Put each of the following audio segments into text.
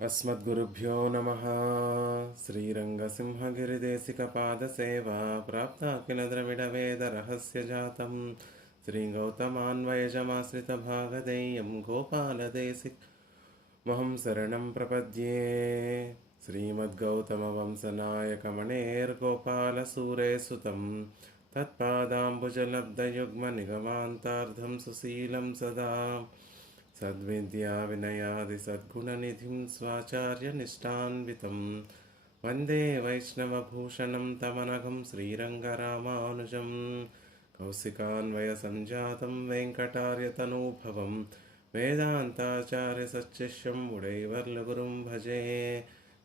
अस्मद्गुरुभ्यो नमः। श्रीरङ्गसिंहगिरिदेशिकपादसेवा प्राप्ता किल द्रविडवेदरहस्यजातं श्रीगौतमान्वयजमाश्रितभागधेयं गोपालदेशिकमहं शरणं प्रपद्ये। श्रीमद्गौतमवंशनायकमणेर्गोपालसूरेसुतं तत्पादाम्बुजलब्धयुग्मनिगमान्तार्धं सुशीलं सदा सद्विद्या विनयादि सद्गुणनिधिं स्वाचार्यनिष्ठान्वितं वन्दे वैष्णवभूषणं तमनघं श्रीरङ्गरामानुजं कौशिकान्वयसञ्जातं वेङ्कटार्यतनूभवं वेदान्ताचार्यसच्शिष्यं उडैवर्लुगुरुं भजे।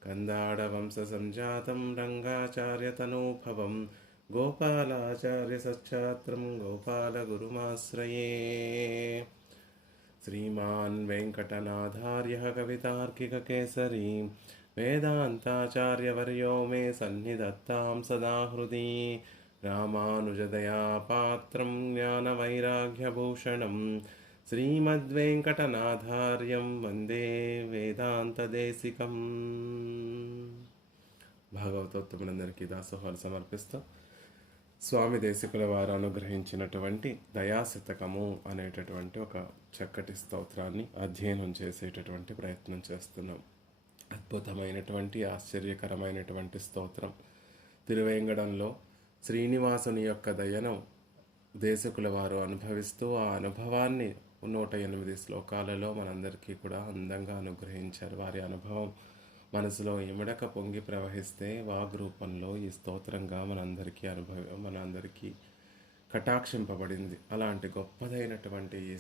कन्दाडवंशसञ्जातं रङ्गाचार्यतनूभवं गोपालाचार्यसच्छात्रं गोपालगुरुमाश्रये। श्रीमान् वेङ्कटनाथार्यः कवितार्किककेसरी वेदान्ताचार्यवर्यो मे सन्निधत्तां सदा हृदि। रामानुजदयापात्रं ज्ञानवैराग्यभूषणं श्रीमद्वेङ्कटनाथार्यं वन्दे వేదాంతదేశికం। భాగవతోత్తములందరికీ దాసోహాలు సమర్పిస్తూ స్వామి దేశికుల వారు అనుగ్రహించినటువంటి దయాశతకము అనేటటువంటి ఒక చక్కటి స్తోత్రాన్ని అధ్యయనం చేసేటటువంటి ప్రయత్నం చేస్తున్నాం. అద్భుతమైనటువంటి ఆశ్చర్యకరమైనటువంటి స్తోత్రం. తిరువేంగడంలో శ్రీనివాసుని యొక్క దయను దేశికుల వారు అనుభవిస్తూ ఆ అనుభవాన్ని 108 శ్లోకాలలో మనందరికీ కూడా అందంగా అనుగ్రహించారు. వారి అనుభవం మనసులో ఇమడక పొంగి ప్రవహిస్తే వాగ్రూపంలో ఈ స్తోత్రంగా మనందరికీ కటాక్షింపబడింది. అలాంటి గొప్పదైనటువంటి ఈ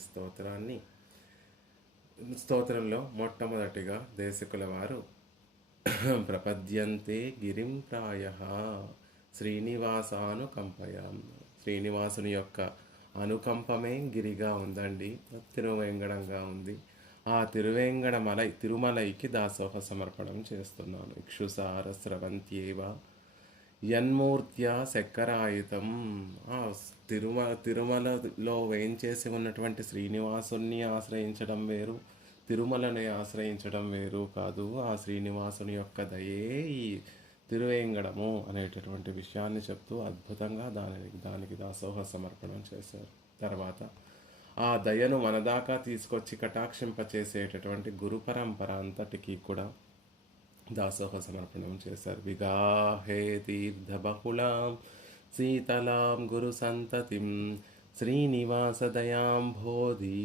స్తోత్రంలో మొట్టమొదటిగా దేశికుల వారు ప్రపద్యంతే గిరిం ప్రాయః శ్రీనివాసానుకంపయాం. శ్రీనివాసుని యొక్క అనుకంపమే గిరిగా ఉందండి, తిరువేంగడంగా ఉంది. ఆ తిరుమలైకి దాసోహ సమర్పణం చేస్తున్నాను. ఇక్షుసార స్రవంత్యేవ యన్మూర్త్యా శక్కరాయుతం. ఆ తిరుమలలో వేంచేసి ఉన్నటువంటి శ్రీనివాసుని ఆశ్రయించడం వేరు, తిరుమలని ఆశ్రయించడం వేరు కాదు. ఆ శ్రీనివాసుని యొక్క దయే ఈ తిరువేంగడము అనేటటువంటి విషయాన్ని చెప్తూ అద్భుతంగా దానికి దాసోహ సమర్పణం చేశారు. తర్వాత ఆ దయను మనదాకా తీసుకొచ్చి కటాక్షింపచేసేటటువంటి గురు పరంపర అంతటికీ కూడా దాసోహ సమర్పణం చేశారు. విగాహే తీర్థ బహుళాం శీతలాం గురు సంతతిం శ్రీనివాస దయాంబోధి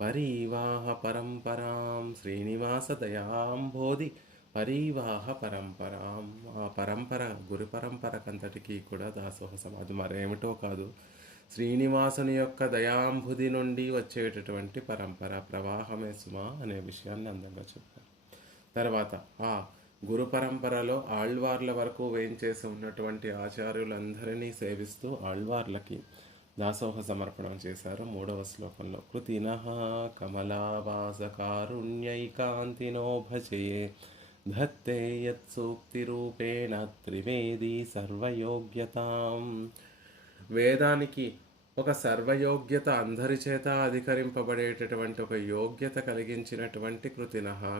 పరివాహ పరంపరాం. శ్రీనివాస దయాంబోధి పరివాహ పరంపరాం. ఆ పరంపర గురు పరంపరకంతటికీ కూడా దాసోహ అది మరేమిటో కాదు, శ్రీనివాసుని యొక్క దయాంబుధి నుండి వచ్చేటటువంటి పరంపర ప్రవాహమే సుమా అనే విషయాన్ని అందంగా చెప్పారు. తర్వాత ఆ గురు పరంపరలో ఆళ్వార్ల వరకు వేయించేసి ఉన్నటువంటి ఆచార్యులందరినీ సేవిస్తూ ఆళ్వార్లకి దాసోహ సమర్పణం చేశారు. 3వ శ్లోకంలో కృతినః కమలావాసకారుణ్యైకాంతినో భజయే ధత్తే యత్సూక్తిరూపేణ త్రివేది సర్వయోగ్యతాం. వేదానికి ఒక సర్వయోగ్యత అందరి చేత అధికరింపబడేటటువంటి ఒక యోగ్యత కలిగించినటువంటి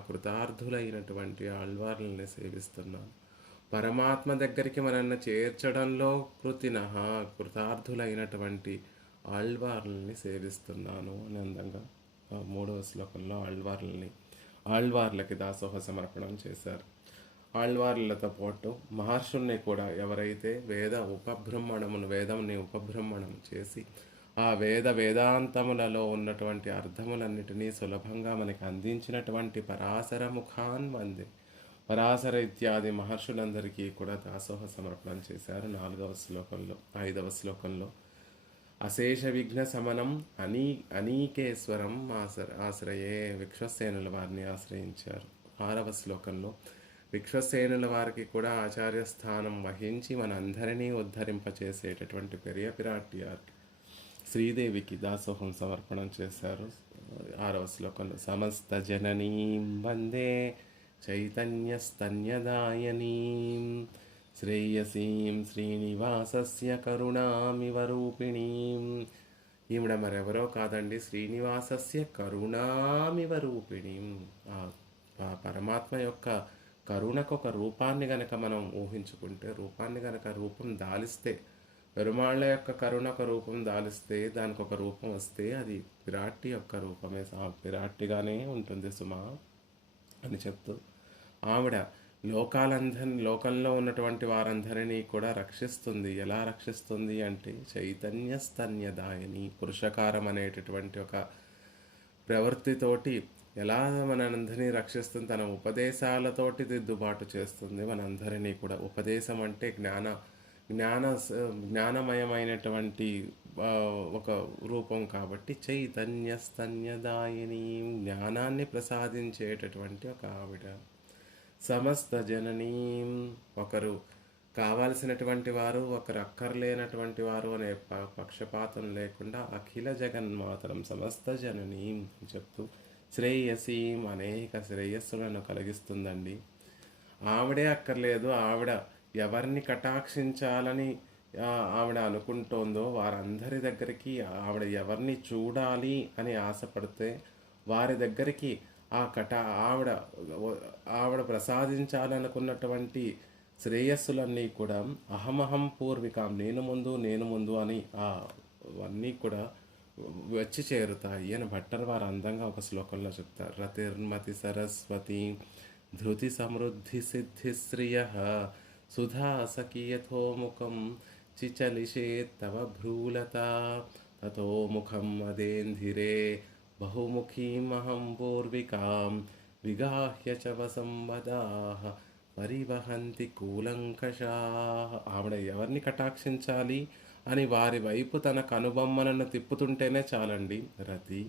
కృతార్థులైనటువంటి ఆళ్వార్లని సేవిస్తున్నాను. పరమాత్మ దగ్గరికి మనల్ని చేర్చడంలో కృతార్థులైనటువంటి ఆళ్వార్లని సేవిస్తున్నాను అని అందంగా 3వ శ్లోకంలో ఆళ్వార్లకి దాసోహ సమర్పణం చేశారు. ఆళ్వార్లతో పాటు మహర్షుల్ని కూడా ఎవరైతే వేదంని ఉపబ్రహ్మణం చేసి ఆ వేదాంతములలో ఉన్నటువంటి అర్థములన్నిటినీ సులభంగా మనకి అందించినటువంటి పరాశర ముఖాన్ వందే. పరాశర ఇత్యాది మహర్షులందరికీ కూడా దాసోహ సమర్పణం చేశారు. 5వ శ్లోకంలో అశేష విఘ్న శమనం అనీకేశ్వరం ఆశ్రయే విశ్వసేనుల వారిని ఆశ్రయించారు. 6వ శ్లోకంలో విశ్వసేనుల వారికి కూడా ఆచార్య స్థానం వహించి మనందరినీ ఉద్ధరింపచేసేటటువంటి పెరియ పిరాట్టియార్ శ్రీదేవికి దాసోహం సమర్పణం చేశారు. 6వ శ్లోకంలో సమస్త జననీం వందే చైతన్యస్తన్యదాయనీం శ్రేయసీం శ్రీనివాసస్య కరుణామివ రూపిణీం. ఈవిడ మరెవరో కాదండి, శ్రీనివాసస్య కరుణామివ రూపిణీం. పరమాత్మ యొక్క కరుణకు ఒక రూపాన్ని గనక మనం ఊహించుకుంటే, రూపం దాలిస్తే, పెరుమాళ్ళ యొక్క కరుణకు రూపం దాలిస్తే, దానికి ఒక రూపం వస్తే అది పిరాట్టి యొక్క రూపమే, పిరాట్టిగానే ఉంటుంది సుమా అని చెప్తూ, ఆవిడ లోకంలో ఉన్నటువంటి వారందరినీ కూడా రక్షిస్తుంది. ఎలా రక్షిస్తుంది అంటే చైతన్య స్తన్యదాయని, పురుషకారం అనేటటువంటి ఒక ప్రవృత్తితోటి ఎలా మనందరినీ రక్షిస్తుంది, తన ఉపదేశాలతోటి దిద్దుబాటు చేస్తుంది మనందరినీ కూడా. ఉపదేశం అంటే జ్ఞానమయమైనటువంటి ఒక రూపం కాబట్టి చైతన్య స్తన్యదాయిని, జ్ఞానాన్ని ప్రసాదించేటటువంటి ఒక ఆవిడ. సమస్త జననీ, ఒకరు కావాల్సినటువంటి వారు, ఒకరు అక్కర్లేనటువంటి వారు అనే పక్షపాతం లేకుండా అఖిల జగన్మాతరం సమస్త జననీ చెప్తూ శ్రేయసీం, అనేక శ్రేయస్సులను కలిగిస్తుందండి. ఆవిడే అక్కర్లేదు, ఆవిడ ఎవరిని కటాక్షించాలని ఆవిడ అనుకుంటోందో వారందరి దగ్గరికి ఆవిడ ఎవరిని చూడాలి అని ఆశపడితే వారి దగ్గరికి ఆవిడ ప్రసాదించాలనుకున్నటువంటి శ్రేయస్సులన్నీ కూడా అహమహం పూర్వికం, నేను ముందు అని అవన్నీ కూడా వచ్చి చేరుతాయి అని భట్టర్ వారు అందంగా ఒక శ్లోకంలో చెప్తారు. రతిర్మతి సరస్వతి ధృతి సమృద్ధి సిద్ధి శ్రియ సుధా సఖియథో ముఖం చిచలిషేత్ తవ భ్రూలత తతో ముఖం అదేంధిరే బహుముఖీమహం పూర్వికాం విగాహ్య చ వసంవదాః పరివహంతి కూలంకషాః. ఆవిడ ఎవరిని కటాక్షించాలి అని వారి వైపు తన కనుబొమ్మలను తిప్పుతుంటేనే చాలండి. రతి,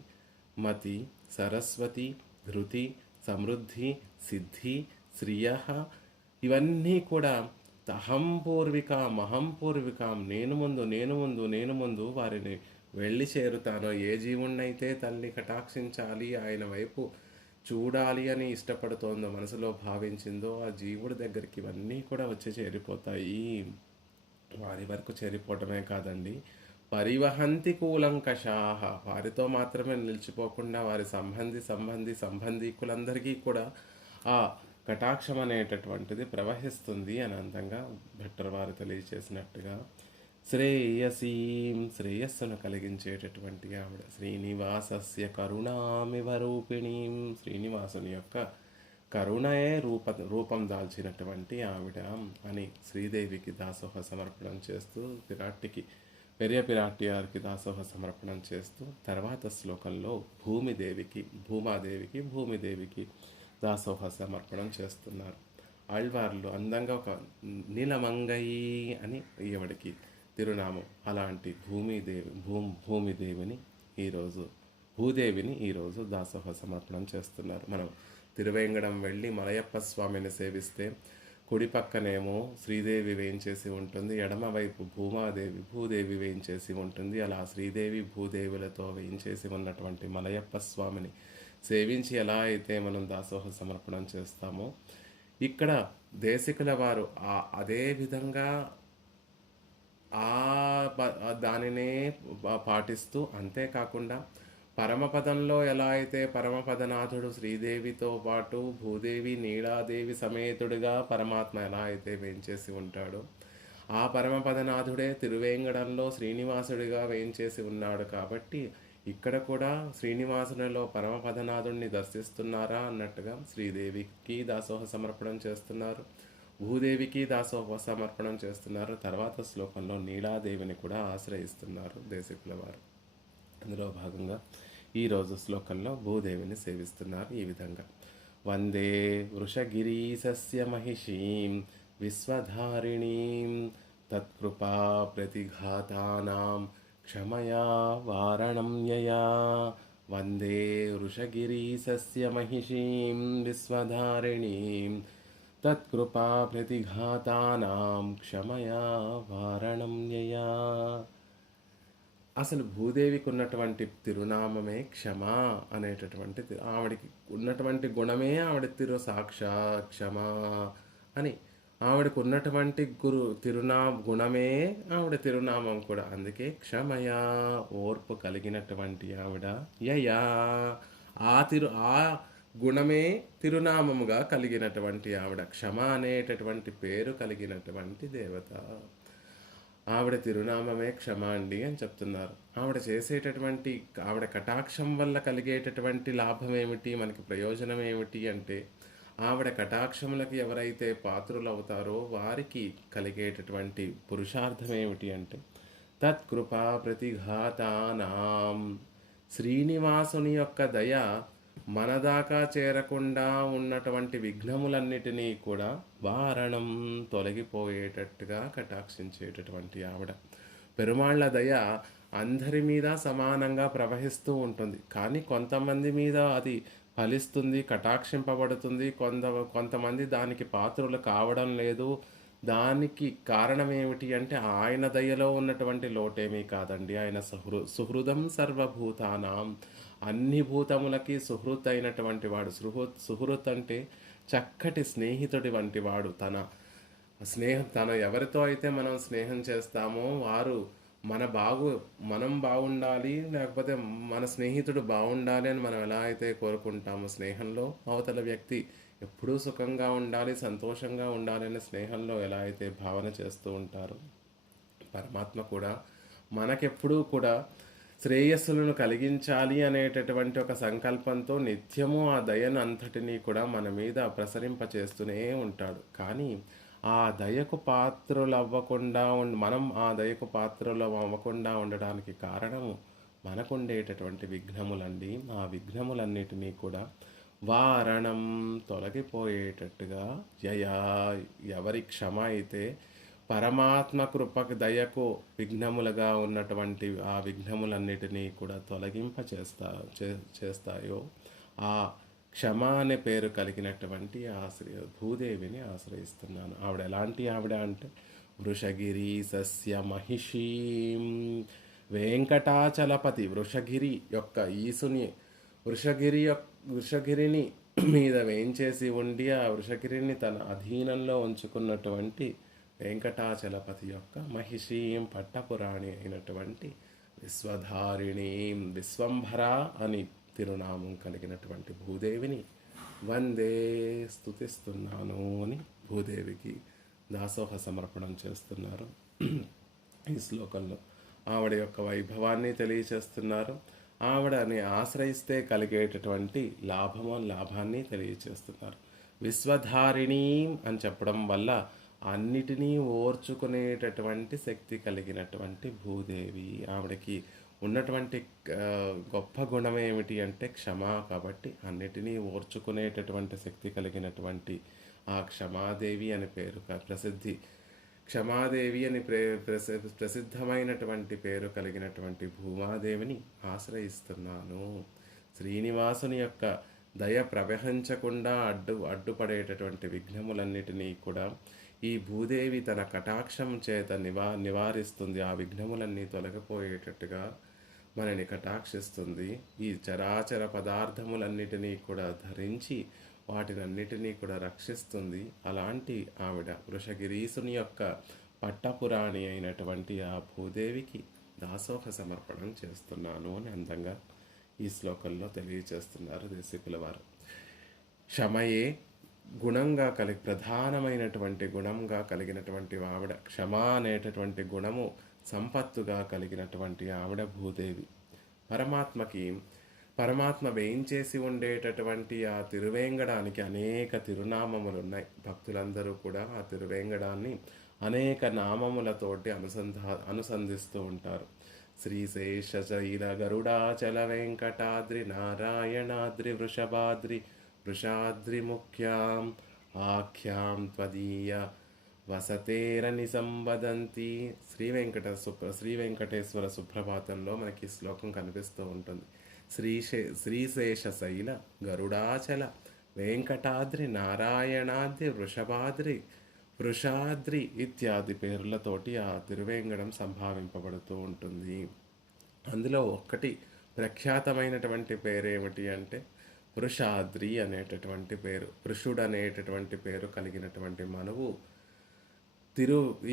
మతి, సరస్వతి, ధృతి, సమృద్ధి, సిద్ధి, శ్రియ, ఇవన్నీ కూడా అహం పూర్వికాం, నేను ముందు వారిని వెళ్ళి చేరుతానో. ఏ జీవుణ్ణైతే తల్లి కటాక్షించాలి, ఆయన వైపు చూడాలి అని ఇష్టపడుతోందో, మనసులో భావించిందో, ఆ జీవుడి దగ్గరికి ఇవన్నీ కూడా వచ్చి చేరిపోతాయి. వారి వరకు చేరిపోవటమే కాదండి, పరివహంతి కూలంకషాః, వారితో మాత్రమే నిలిచిపోకుండా వారి సంబంధీకులందరికీ కూడా ఆ కటాక్షం అనేటటువంటిది ప్రవహిస్తుంది అని అందంగా భట్టర్ వారు తెలియచేసినట్టుగా శ్రేయస్సును కలిగించేటటువంటి ఆవిడ. శ్రీనివాసస్య కరుణామివ రూపిణీం, శ్రీనివాసుని యొక్క కరుణయే రూపం దాల్చినటువంటి ఆవిడ అని శ్రీదేవికి దాసోహ సమర్పణం చేస్తూ, పెరియ పిరాట్టియారికి దాసోహ సమర్పణం చేస్తూ, తర్వాత శ్లోకంలో భూమాదేవికి దాసోహ సమర్పణం చేస్తున్నారు. ఆళ్వార్లు అందంగా ఒక నీలమంగయి అని ఈవిడికి తిరునామం. అలాంటి భూదేవిని ఈరోజు దాసోహ సమర్పణం చేస్తున్నారు. మనం తిరువేంగడం వెళ్ళి మలయప్ప స్వామిని సేవిస్తే కుడి పక్కనేమో శ్రీదేవి వేయించేసి ఉంటుంది, ఎడమవైపు భూదేవి వేయించేసి ఉంటుంది. అలా శ్రీదేవి భూదేవులతో వేయించేసి ఉన్నటువంటి మలయప్ప స్వామిని సేవించి ఎలా అయితే మనం దాసోహ సమర్పణం చేస్తామో, ఇక్కడ దేశికుల వారు అదే విధంగా దానినే పాటిస్తూ, అంతేకాకుండా పరమపదంలో ఎలా అయితే పరమపదనాథుడు శ్రీదేవితో పాటు భూదేవి నీలాదేవి సమేతుడిగా పరమాత్మ ఎలా అయితే వేయించేసి ఉంటాడో, ఆ పరమపదనాథుడే తిరువేంగడంలో శ్రీనివాసుడిగా వేయించేసి ఉన్నాడు. కాబట్టి ఇక్కడ కూడా శ్రీనివాసునిలో పరమపదనాథుడిని దర్శిస్తున్నారా అన్నట్టుగా శ్రీదేవికి దాసోహ సమర్పణం చేస్తున్నారు, భూదేవికి దాసోహ సమర్పణం చేస్తున్నారు. తర్వాత శ్లోకంలో నీలాదేవిని కూడా ఆశ్రయిస్తున్నారు దేశికుల వారు. అందులో భాగంగా ఈరోజు శ్లోకంలో భూదేవిని సేవిస్తున్నారు ఈ విధంగా. వందే వృషగిరీశస్య మహిషీం విశ్వధారిణీం తత్కృపా ప్రతిఘాతానాం క్షమయా వారణం యయా. వందే వృషగిరీశస్య మహిషీం విశ్వధారిణీం తత్కృపా ప్రతిఘాతానాం క్షమయా వారణం యయా. అసలు భూదేవికి ఉన్నటువంటి తిరునామమే క్షమ అనేటటువంటి, ఆవిడికి ఉన్నటువంటి గుణమే ఆవిడ క్షమ అని, ఆవిడకు ఉన్నటువంటి గుణమే ఆవిడ తిరునామం కూడా. అందుకే క్షమయా, ఓర్పు కలిగినటువంటి ఆవిడ. యయా, ఆ గుణమే తిరునామముగా కలిగినటువంటి ఆవిడ, క్షమ అనేటటువంటి పేరు కలిగినటువంటి దేవత. ఆవిడ తిరునామమే క్షమ అండి అని చెప్తున్నారు. ఆవిడ చేసేటటువంటి, ఆవిడ కటాక్షం వల్ల కలిగేటటువంటి లాభం ఏమిటి, మనకి ప్రయోజనం ఏమిటి అంటే, ఆవిడ కటాక్షములకి ఎవరైతే పాత్రులవుతారో వారికి కలిగేటటువంటి పురుషార్థం ఏమిటి అంటే, తత్కృపా ప్రతిఘాతానాం, శ్రీనివాసుని యొక్క దయ మన దాకా చేరకుండా ఉన్నటువంటి విఘ్నములన్నిటినీ కూడా వారణం, తొలగిపోయేటట్టుగా కటాక్షించేటటువంటి ఆవిడ. పెరుమాళ్ళ దయ అందరి మీద సమానంగా ప్రవహిస్తూ ఉంటుంది, కానీ కొంతమంది మీద అది ఫలిస్తుంది, కటాక్షింపబడుతుంది, కొంతమంది దానికి పాత్రులు కావడం లేదు. దానికి కారణం ఏమిటి అంటే, ఆయన దయలో ఉన్నటువంటి లోటేమీ కాదండి. ఆయన సుహృదం సర్వభూతానాం, అన్ని భూతములకి సుహృత్ అయినటువంటి వాడు. సుహృత్ అంటే చక్కటి స్నేహితుడి వంటి వాడు. తన ఎవరితో అయితే మనం స్నేహం చేస్తామో వారు మనం బాగుండాలి, లేకపోతే మన స్నేహితుడు బాగుండాలి అని మనం ఎలా అయితే కోరుకుంటామో, స్నేహంలో అవతల వ్యక్తి ఎప్పుడూ సుఖంగా ఉండాలి, సంతోషంగా ఉండాలి అనే స్నేహంలో ఎలా అయితే భావన చేస్తూ ఉంటారో, పరమాత్మ కూడా మనకెప్పుడూ కూడా శ్రేయస్సులను కలిగించాలి అనేటటువంటి ఒక సంకల్పంతో నిత్యము ఆ దయను అంతటినీ కూడా మన మీద ప్రసరింపచేస్తూనే ఉంటాడు. కానీ ఆ దయకు పాత్రలు అవ్వకుండా మనం ఆ దయకు పాత్రలు అవ్వకుండా ఉండడానికి కారణము మనకుండేటటువంటి విఘ్నములండి. ఆ విఘ్నములన్నిటినీ కూడా వారణం, తొలగిపోయేటట్టుగా ఎవరి క్షమ అయితే పరమాత్మ కృపకు దయకు విఘ్నములుగా ఉన్నటువంటి ఆ విఘ్నములన్నిటినీ కూడా చేస్తాయో, ఆ క్షమ అనే పేరు కలిగినటువంటి భూదేవిని ఆశ్రయిస్తున్నాను. ఆవిడ ఎలాంటి ఆవిడ అంటే, వృషగిరి సస్య మహిషీం, వెంకటాచలపతి వృషగిరి యొక్క ఈసుని, వృషగిరిని మీద వేంచేసి ఉండి ఆ వృషగిరిని తన అధీనంలో ఉంచుకున్నటువంటి వెంకటాచలపతి యొక్క మహిషీం, పట్టపురాణి అయినటువంటి విశ్వధారిణి, విశ్వంభర అని తిరునామం కలిగినటువంటి భూదేవిని వందే, స్తుతిస్తున్నాను అని భూదేవికి దాసోహ సమర్పణం చేస్తున్నారు. ఈ శ్లోకంలో ఆవిడ యొక్క వైభవాన్ని తెలియచేస్తున్నారు. ఆవిడని ఆశ్రయిస్తే కలిగేటటువంటి లాభాన్ని తెలియచేస్తున్నారు. విశ్వధారిణి అని చెప్పడం వల్ల అన్నిటినీ ఓర్చుకునేటటువంటి శక్తి కలిగినటువంటి భూదేవి. ఆవిడకి ఉన్నటువంటి గొప్ప గుణం ఏమిటి అంటే క్షమ. కాబట్టి అన్నిటినీ ఓర్చుకునేటటువంటి శక్తి కలిగినటువంటి ఆ క్షమాదేవి అని పేరు క్షమాదేవి అని ప్రసిద్ధమైనటువంటి పేరు కలిగినటువంటి భూమాదేవిని ఆశ్రయిస్తున్నాను. శ్రీనివాసుని యొక్క దయ ప్రవహించకుండా అడ్డుపడేటటువంటి విఘ్నములన్నిటినీ కూడా ఈ భూదేవి తన కటాక్షం చేత నివారిస్తుంది. ఆ విఘ్నములన్నీ తొలగిపోయేటట్టుగా మనని కటాక్షిస్తుంది. ఈ చరాచర పదార్థములన్నిటినీ కూడా ధరించి వాటినన్నిటినీ కూడా రక్షిస్తుంది. అలాంటి ఆవిడ వృషగిరీసుని యొక్క పట్టపురాణి అయినటువంటి ఆ భూదేవికి దాసోహ సమర్పణం చేస్తున్నాను అని అందంగా ఈ శ్లోకంలో తెలియచేస్తున్నారు దేశికుల వారు. క్షమయే గుణంగా ప్రధానమైనటువంటి గుణంగా కలిగినటువంటి ఆవిడ. క్షమ అనేటటువంటి గుణము సంపత్తుగా కలిగినటువంటి ఆవిడ భూదేవి. పరమాత్మ వేయించేసి ఉండేటటువంటి ఆ తిరువేంగడానికి అనేక తిరునామములు ఉన్నాయి. భక్తులందరూ కూడా ఆ తిరువేంగడాన్ని అనేక నామములతోటి అనుసంధిస్తూ ఉంటారు. శ్రీశేషశైల గరుడాచల వెంకటాద్రి నారాయణాద్రి వృషాద్రి ముఖ్యాం ఆఖ్యాం త్వదీయ వసతేరని సంవదంతి. శ్రీ వెంకటేశ్వర సుప్రభాతంలో మనకి శ్లోకం కనిపిస్తూ ఉంటుంది. శ్రీశేషశైల గరుడాచల వెంకటాద్రి నారాయణాద్రి వృషాద్రి ఇత్యాది పేర్లతోటి ఆ తిరువేంగడం సంభావింపబడుతూ ఉంటుంది. అందులో ఒక్కటి ప్రఖ్యాతమైనటువంటి పేరేమిటి అంటే వృషాద్రి అనేటటువంటి పేరు. వృషుడు అనేటటువంటి పేరు కలిగినటువంటి మనువు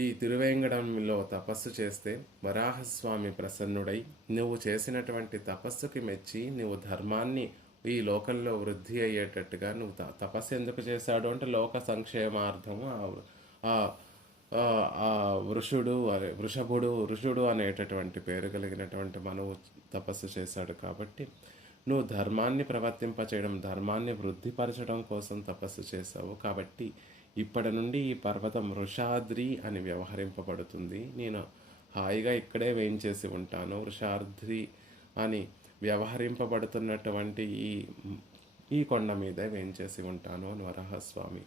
ఈ తిరువేంగడంలో తపస్సు చేస్తే వరాహస్వామి ప్రసన్నుడై నువ్వు చేసినటువంటి తపస్సుకి మెచ్చి నువ్వు ధర్మాన్ని ఈ లోకంలో వృద్ధి అయ్యేటట్టుగా నువ్వు తపస్సు ఎందుకు చేశాడు అంటే లోక సంక్షేమార్థము ఆ ఆ ఆ వృషభుడు అనేటటువంటి పేరు కలిగినటువంటి మనువు తపస్సు చేశాడు కాబట్టి నువ్వు ధర్మాన్ని ప్రవర్తింపచేయడం, ధర్మాన్ని వృద్ధిపరచడం కోసం తపస్సు చేశావు. కాబట్టి ఇప్పటి నుండి ఈ పర్వతం వృషాద్రి అని వ్యవహరింపబడుతుంది. నేను హాయిగా ఇక్కడే వేయించేసి ఉంటాను. వృషాద్రి అని వ్యవహరింపబడుతున్నటువంటి ఈ కొండ మీదే వేయించేసి ఉంటాను అని వరాహస్వామి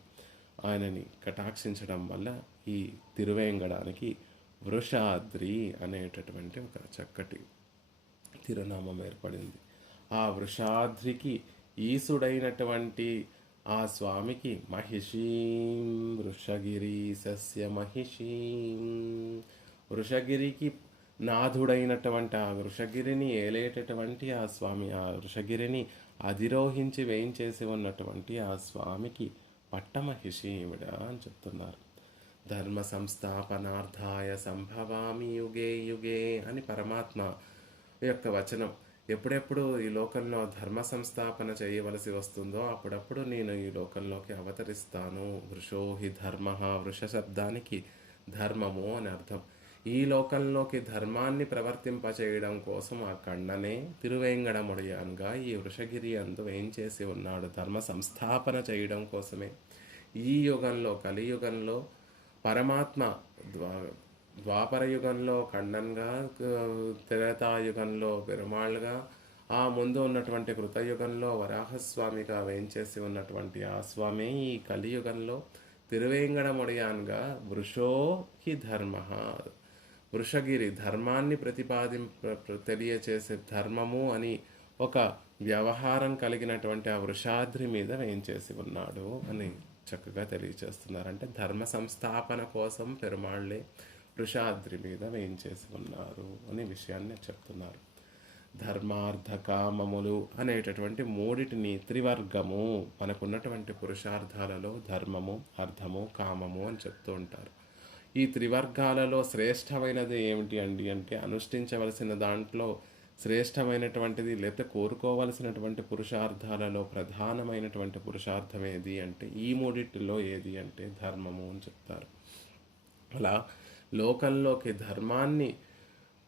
ఆయనని కటాక్షించడం వల్ల ఈ తిరువేంగడానికి వృషాద్రి అనేటటువంటి ఒక చక్కటి తిరునామం ఏర్పడింది. ఆ వృషాద్రికి ఈసుడైనటువంటి ఆ స్వామికి మహిషీం వృషగిరి సస్య మహిషీం, వృషగిరికి నాథుడైనటువంటి ఆ వృషగిరిని ఏలేటటువంటి ఆ స్వామి, ఆ వృషగిరిని అధిరోహించి వేయించేసి ఉన్నటువంటి ఆ స్వామికి పట్టమహిషీముడా అని చెప్తున్నారు. ధర్మ సంస్థాపనార్థాయ సంభవామి యుగే యుగే అని పరమాత్మ యొక్క వచనం. ఎప్పుడెప్పుడు ఈ లోకంలో ధర్మ సంస్థాపన చేయవలసి వస్తుందో అప్పుడప్పుడు నేను ఈ లోకంలోకి అవతరిస్తాను. వృషో హి ధర్మ, వృష శబ్దానికి ధర్మము అని అర్థం. ఈ లోకంలోకి ధర్మాన్ని ప్రవర్తింపచేయడం కోసం ఆ కన్ననే తిరువేంగడముడియాన్గా ఈ వృషగిరి అందు వేయించేసి ఉన్నాడు. ధర్మ సంస్థాపన చేయడం కోసమే ఈ యుగంలో, కలియుగంలో పరమాత్మ ద్వాపర యుగంలో కണ്ണన్గా, త్రేతాయుగంలో పెరుమాళ్గా, ఆ ముందు ఉన్నటువంటి కృతయుగంలో వరాహస్వామిగా వేయించేసి ఉన్నటువంటి ఆ స్వామి ఈ కలియుగంలో తిరువేంగడముడియాన్గా వృషో హి ధర్మ, వృషగిరి ధర్మాన్ని తెలియచేసే ధర్మము అని ఒక వ్యవహారం కలిగినటువంటి ఆ వృషాద్రి మీద వేయించేసి ఉన్నాడు అని చక్కగా తెలియచేస్తున్నారు. అంటే ధర్మ సంస్థాపన కోసం పెరుమాళ్ళే వృషాద్రి మీద వేయించేసి ఉన్నారు అనే విషయాన్ని చెప్తున్నారు. ధర్మార్థ కామములు అనేటటువంటి మూడిటిని త్రివర్గము, మనకున్నటువంటి పురుషార్థాలలో ధర్మము, అర్థము, కామము అని చెప్తూ ఉంటారు. ఈ త్రివర్గాలలో శ్రేష్టమైనది ఏమిటి అండి అంటే అనుష్ఠించవలసిన దాంట్లో శ్రేష్టమైనటువంటిది లేకపోతే కోరుకోవలసినటువంటి పురుషార్థాలలో ప్రధానమైనటువంటి పురుషార్థం ఏది అంటే ఈ మూడిటిలో ఏది అంటే ధర్మము అని చెప్తారు. అలా లోకంలోకి ధర్మాన్ని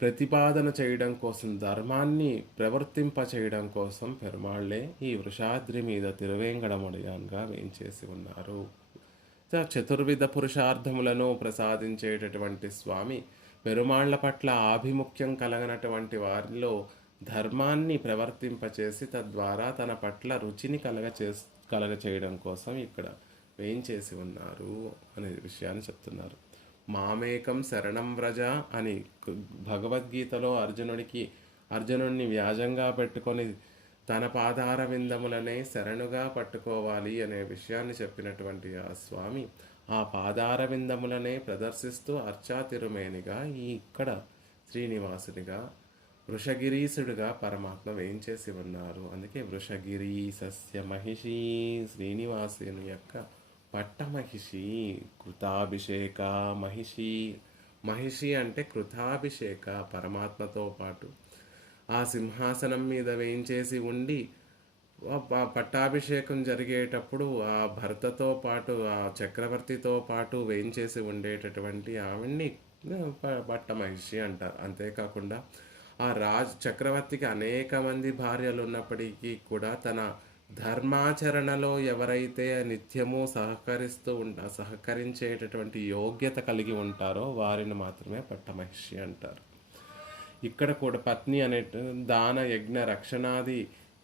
ప్రతిపాదన చేయడం కోసం, ధర్మాన్ని ప్రవర్తింప చేయడం కోసం పెరుమాళ్లే ఈ వృషాద్రి మీద తిరువేంగడముడియాన్గా వేయించేసి ఉన్నారు. చతుర్విధ పురుషార్థములను ప్రసాదించేటటువంటి స్వామి పెరుమాళ్ల పట్ల ఆభిముఖ్యం కలగనటువంటి వారిలో ధర్మాన్ని ప్రవర్తింపచేసి తద్వారా తన పట్ల రుచిని కలగచేయడం కోసం ఇక్కడ వేయించేసి ఉన్నారు అనే విషయాన్ని చెప్తున్నారు. మామేకం శరణం వ్రజ అని భగవద్గీతలో అర్జునుడిని వ్యాజంగా పెట్టుకొని తన పాదార విందములనే శరణుగా పట్టుకోవాలి అనే విషయాన్ని చెప్పినటువంటి ఆ స్వామి ఆ పాదార విందములనే ప్రదర్శిస్తూ అర్చా తిరుమేనిగా ఇక్కడ శ్రీనివాసునిగా వృషగిరీసుడుగా పరమాత్మ వేయించేసి ఉన్నారు. అందుకే వృషగిరి సస్య మహిషి, శ్రీనివాసుని యొక్క పట్టమహిషి, కృతాభిషేక మహిషి. మహిషి అంటే కృతాభిషేక, పరమాత్మతో పాటు ఆ సింహాసనం మీద వేయించేసి ఉండి పట్టాభిషేకం జరిగేటప్పుడు ఆ భర్తతో పాటు ఆ చక్రవర్తితో పాటు వేయించేసి ఉండేటటువంటి ఆవిడ్ని పట్టమహిషి అంటారు. అంతేకాకుండా ఆ చక్రవర్తికి అనేక మంది భార్యలు ఉన్నప్పటికీ కూడా తన ధర్మాచరణలో ఎవరైతే నిత్యము సహకరించేటటువంటి యోగ్యత కలిగి ఉంటారో వారిని మాత్రమే పట్టమహిషి అంటారు. ఇక్కడ కూడా పత్ని దాన యజ్ఞ రక్షణాది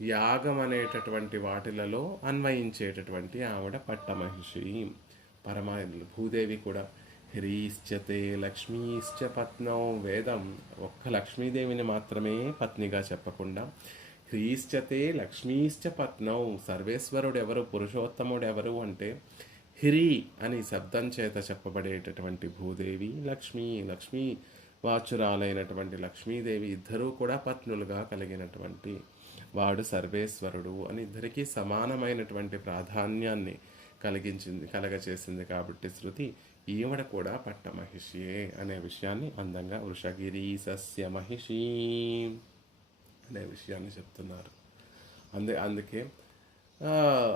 యాగం అనేటటువంటి వాటిలలో అన్వయించేటటువంటి ఆవిడ పట్టమహిషి. భూదేవి కూడా హ్రీశ్చతే లక్ష్మీశ్చ పత్నం, వేదం ఒక్క లక్ష్మీదేవిని మాత్రమే పత్నిగా చెప్పకుండా హ్రీశ్చతే లక్ష్మీశ్చ పత్నం, సర్వేశ్వరుడు ఎవరు, పురుషోత్తముడు ఎవరు అంటే హ్రీ అని శబ్దం చేత చెప్పబడేటటువంటి భూదేవి, లక్ష్మీ వాచురాలైనటువంటి లక్ష్మీదేవి ఇద్దరూ కూడా పత్నులుగా కలిగినటువంటి వాడు సర్వేశ్వరుడు అని ఇద్దరికీ సమానమైనటువంటి ప్రాధాన్యాన్ని కలగచేసింది. కాబట్టి శృతి ఈవిడ కూడా పట్టమహిషియే అనే విషయాన్ని అందంగా వృషగిరి సస్య మహిషి అనే విషయాన్ని చెప్తున్నారు. అందుకే ఆహ్,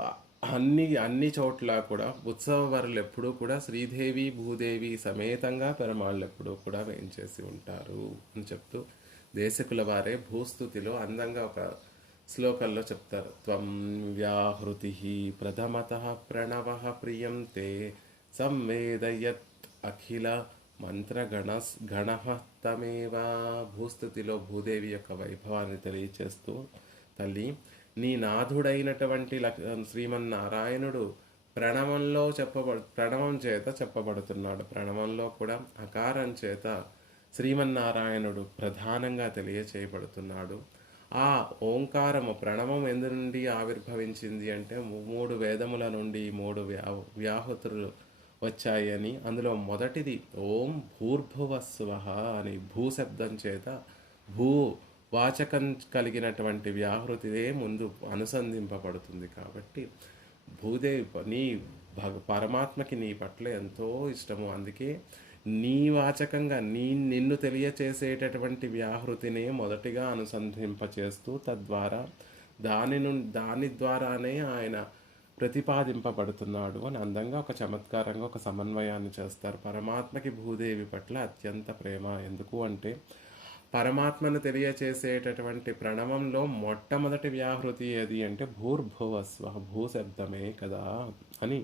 అన్ని చోట్ల కూడా ఉత్సవవరులు ఎప్పుడూ కూడా శ్రీదేవి భూదేవి సమేతంగా పెరుమాళ్ళు ఎప్పుడూ కూడా వేంచేసి ఉంటారు అని చెప్తూ దేశకుల వారే భూస్థుతిలో అందంగా ఒక శ్లోకంలో చెప్తారు. త్వం వ్యాహృతి ప్రథమత ప్రణవ ప్రియం తే సంవేదయత్ అఖిల గణ తమేవ. భూస్థుతిలో భూదేవి యొక్క వైభవాన్ని తెలియచేస్తూ, తల్లి నీ నాథుడైనటువంటి శ్రీమన్నారాయణుడు ప్రణవం చేత చెప్పబడుతున్నాడు. ప్రణవంలో కూడా అకారం చేత శ్రీమన్నారాయణుడు ప్రధానంగా తెలియచేయబడుతున్నాడు. ఆ ఓంకారము ప్రణవం ఎందు నుండి ఆవిర్భవించింది అంటే 3 వేదముల నుండి 3 వ్యాహృతులు వచ్చాయి అని. అందులో మొదటిది ఓం భూర్భువస్వః అని భూశబ్దం చేత భూ వాచకం కలిగినటువంటి వ్యాహృతిదే ముందు అనుసంధింపబడుతుంది. కాబట్టి భూదేవి పరమాత్మకి నీ పట్ల ఎంతో ఇష్టము. అందుకే నీ వాచకంగా నిన్ను తెలియచేసేటటువంటి వ్యాహృతినే మొదటిగా అనుసంధింపచేస్తూ తద్వారా దాని ద్వారానే ఆయన ప్రతిపాదింపబడుతున్నాడు అని అందంగా ఒక చమత్కారంగా ఒక సమన్వయాన్ని చేస్తారు. పరమాత్మకి భూదేవి పట్ల అత్యంత ప్రేమ. ఎందుకు అంటే పరమాత్మను తెలియచేసేటటువంటి ప్రణవంలో మొట్టమొదటి వ్యాహృతి ఏది అంటే భూర్భువస్వ, భూశబ్దమే కదా అని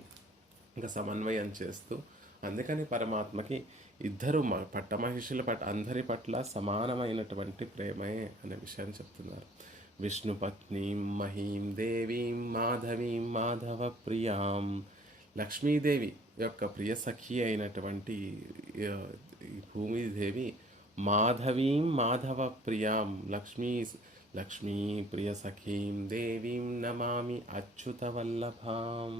ఇంకా సమన్వయం చేస్తూ, అందుకని పరమాత్మకి ఇద్దరు పట్టమహిషుల అందరి పట్ల సమానమైనటువంటి ప్రేమే అనే విషయాన్ని చెప్తున్నారు. విష్ణుపత్నీం మహీం దేవీం మాధవీం మాధవ ప్రియాం. లక్ష్మీదేవి యొక్క ప్రియ సఖి అయినటువంటి భూమిదేవి మాధవీం మాధవ ప్రియాం లక్ష్మీ ప్రియ సఖీం దేవీం నమామి అచ్యుత వల్లభాం.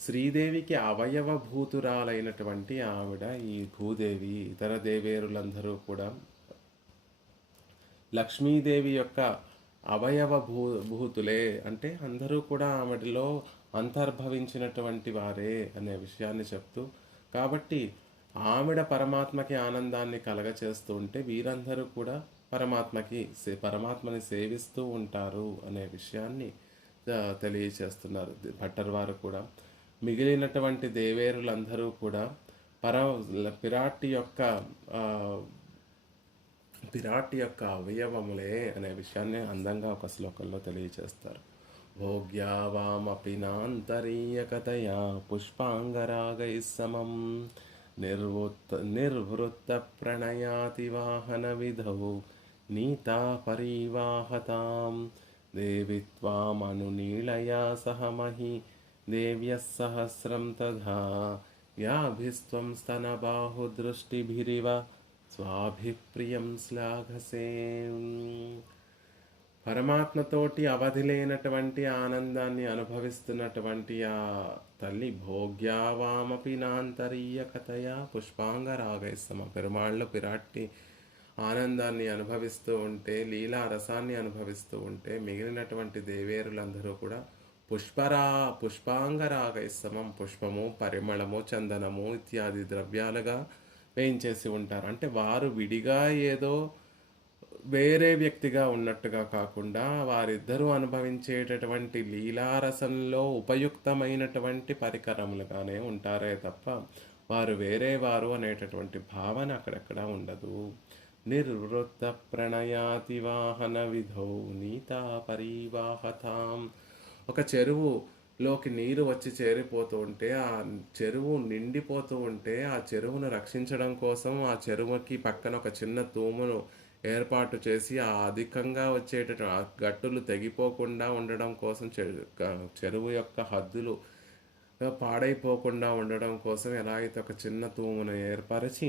శ్రీదేవికి అవయవభూతురాలైనటువంటి ఆవిడ ఈ భూదేవి. ఇతర దేవేరులందరూ కూడా లక్ష్మీదేవి యొక్క భూతులే. అంటే అందరూ కూడా ఆవిడలో అంతర్భవించినటువంటి వారే అనే విషయాన్ని చెప్తూ, కాబట్టి ఆవిడ పరమాత్మకి ఆనందాన్ని కలగచేస్తూ ఉంటే వీరందరూ కూడా పరమాత్మని సేవిస్తూ ఉంటారు అనే విషయాన్ని తెలియచేస్తున్నారు భట్టర్ వారు కూడా. మిగిలినటువంటి దేవేరులందరూ కూడా పిరాట్టి యొక్క అవయవములే అనే విషయాన్ని అందంగా ఒక శ్లోకంలో తెలియచేస్తారు. భోగ్యావామపి నాంతరీయకతయా పుష్పాంగరాగై సమం నిర్వృత్త ప్రణయాతి వాహన విధౌ నీతా పరివాహతాం దేవి త్వామనునీళయా సహ మహి దేవ్యః సహస్రం తథా యాభిస్త్వం స్తనబాహుదృష్టిభిరివ స్వాభిప్రియం శ్లాఘసే. పరమాత్మతోటి అవధి లేనటువంటి ఆనందాన్ని అనుభవిస్తున్నటువంటి ఆ తల్లి భోగ్యావామపి నాంతరీయకతయా పుష్పాంగరాగైస్తమ. పెరుమాళ్ళు పిరాట్టి ఆనందాన్ని అనుభవిస్తూ ఉంటే, లీలా రసాన్ని అనుభవిస్తూ ఉంటే, మిగిలినటువంటి దేవేరులందరూ కూడా పుష్పాంగరాగైస్తమం, పుష్పము, పరిమళము, చందనము ఇత్యాది ద్రవ్యాలుగా వేయించేసి ఉంటారు. అంటే వారు విడిగా ఏదో వేరే వ్యక్తిగా ఉన్నట్టుగా కాకుండా వారిద్దరూ అనుభవించేటటువంటి లీలారసంలో ఉపయుక్తమైనటువంటి పరికరములుగానే ఉంటారే తప్ప వారు వేరే వారు అనేటటువంటి భావన అక్కడెక్కడ ఉండదు. నిర్వృత్త ప్రణయాతి వాహన విధౌ నీతా పరివాహతాం. ఒక చెరువులోకి నీరు వచ్చి చేరిపోతూ ఉంటే, ఆ చెరువు నిండిపోతూ ఉంటే, ఆ చెరువును రక్షించడం కోసం ఆ చెరువుకి పక్కన ఒక చిన్న తూమును ఏర్పాటు చేసి ఆ అధికంగా వచ్చేటటువంటి గట్టులు తెగిపోకుండా ఉండడం కోసం చెరువు యొక్క హద్దులు పాడైపోకుండా ఉండడం కోసం ఎలా అయితే ఒక చిన్న తూమును ఏర్పరిచి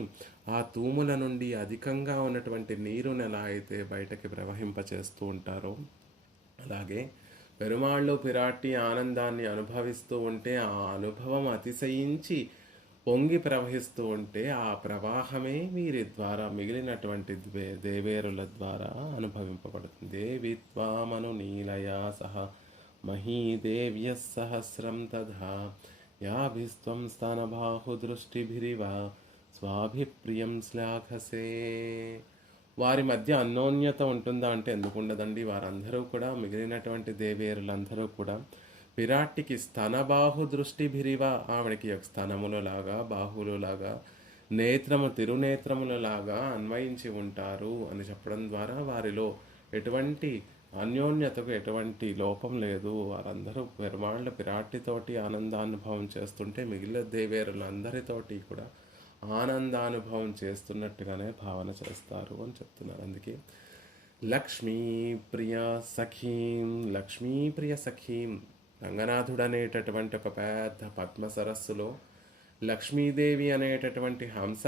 ఆ తూముల నుండి అధికంగా ఉన్నటువంటి నీరును ఎలా అయితే బయటకి ప్రవహింపచేస్తూ ఉంటారో, అలాగే పెరుమాళ్ళు పిరాట్టి ఆనందాన్ని అనుభవిస్తూ ఉంటే ఆ అనుభవం అతిశయించి పొంగి ప్రవహిస్తూ ఉంటే ఆ ప్రవాహమే వీరి ద్వారా మిగిలినటువంటి దేవేరుల ద్వారా అనుభవింపబడుతుంది. దేవి త్వామను నీలయా సహ మహీదేవ్య సహస్రం తథా యాభిస్త్వం స్తనబాహుదృష్టిభిరివ స్వాభిప్రియం శ్లాఘసే. వారి మధ్య అన్యోన్యత ఉంటుందా అంటే ఎందుకు ఉండదండి. వారందరూ కూడా మిగిలినటువంటి దేవేరులందరూ కూడా విరాట్టికి స్తనబాహు దృష్టి భిరివ, ఆవిడకి స్తనములు లాగా బాహువులు లాగా తిరునేత్రముల లాగా అన్వయించి ఉంటారు అని చెప్పడం ద్వారా వారిలో ఎటువంటి అన్యోన్యతకు ఎటువంటి లోపం లేదు. వారందరూ పెరుమాళ్ళ పిరాటితోటి ఆనందానుభవం చేస్తుంటే మిగిలిన దేవేరులందరితోటి కూడా ఆనందానుభవం చేస్తున్నట్టుగానే భావన చేస్తారు అని చెప్తున్నారు. అందుకే లక్ష్మీ ప్రియ సఖీం, లక్ష్మీ ప్రియ సఖీం, రంగనాథుడు అనేటటువంటి ఒక పెద్ద పద్మ సరస్సులో లక్ష్మీదేవి అనేటటువంటి హంస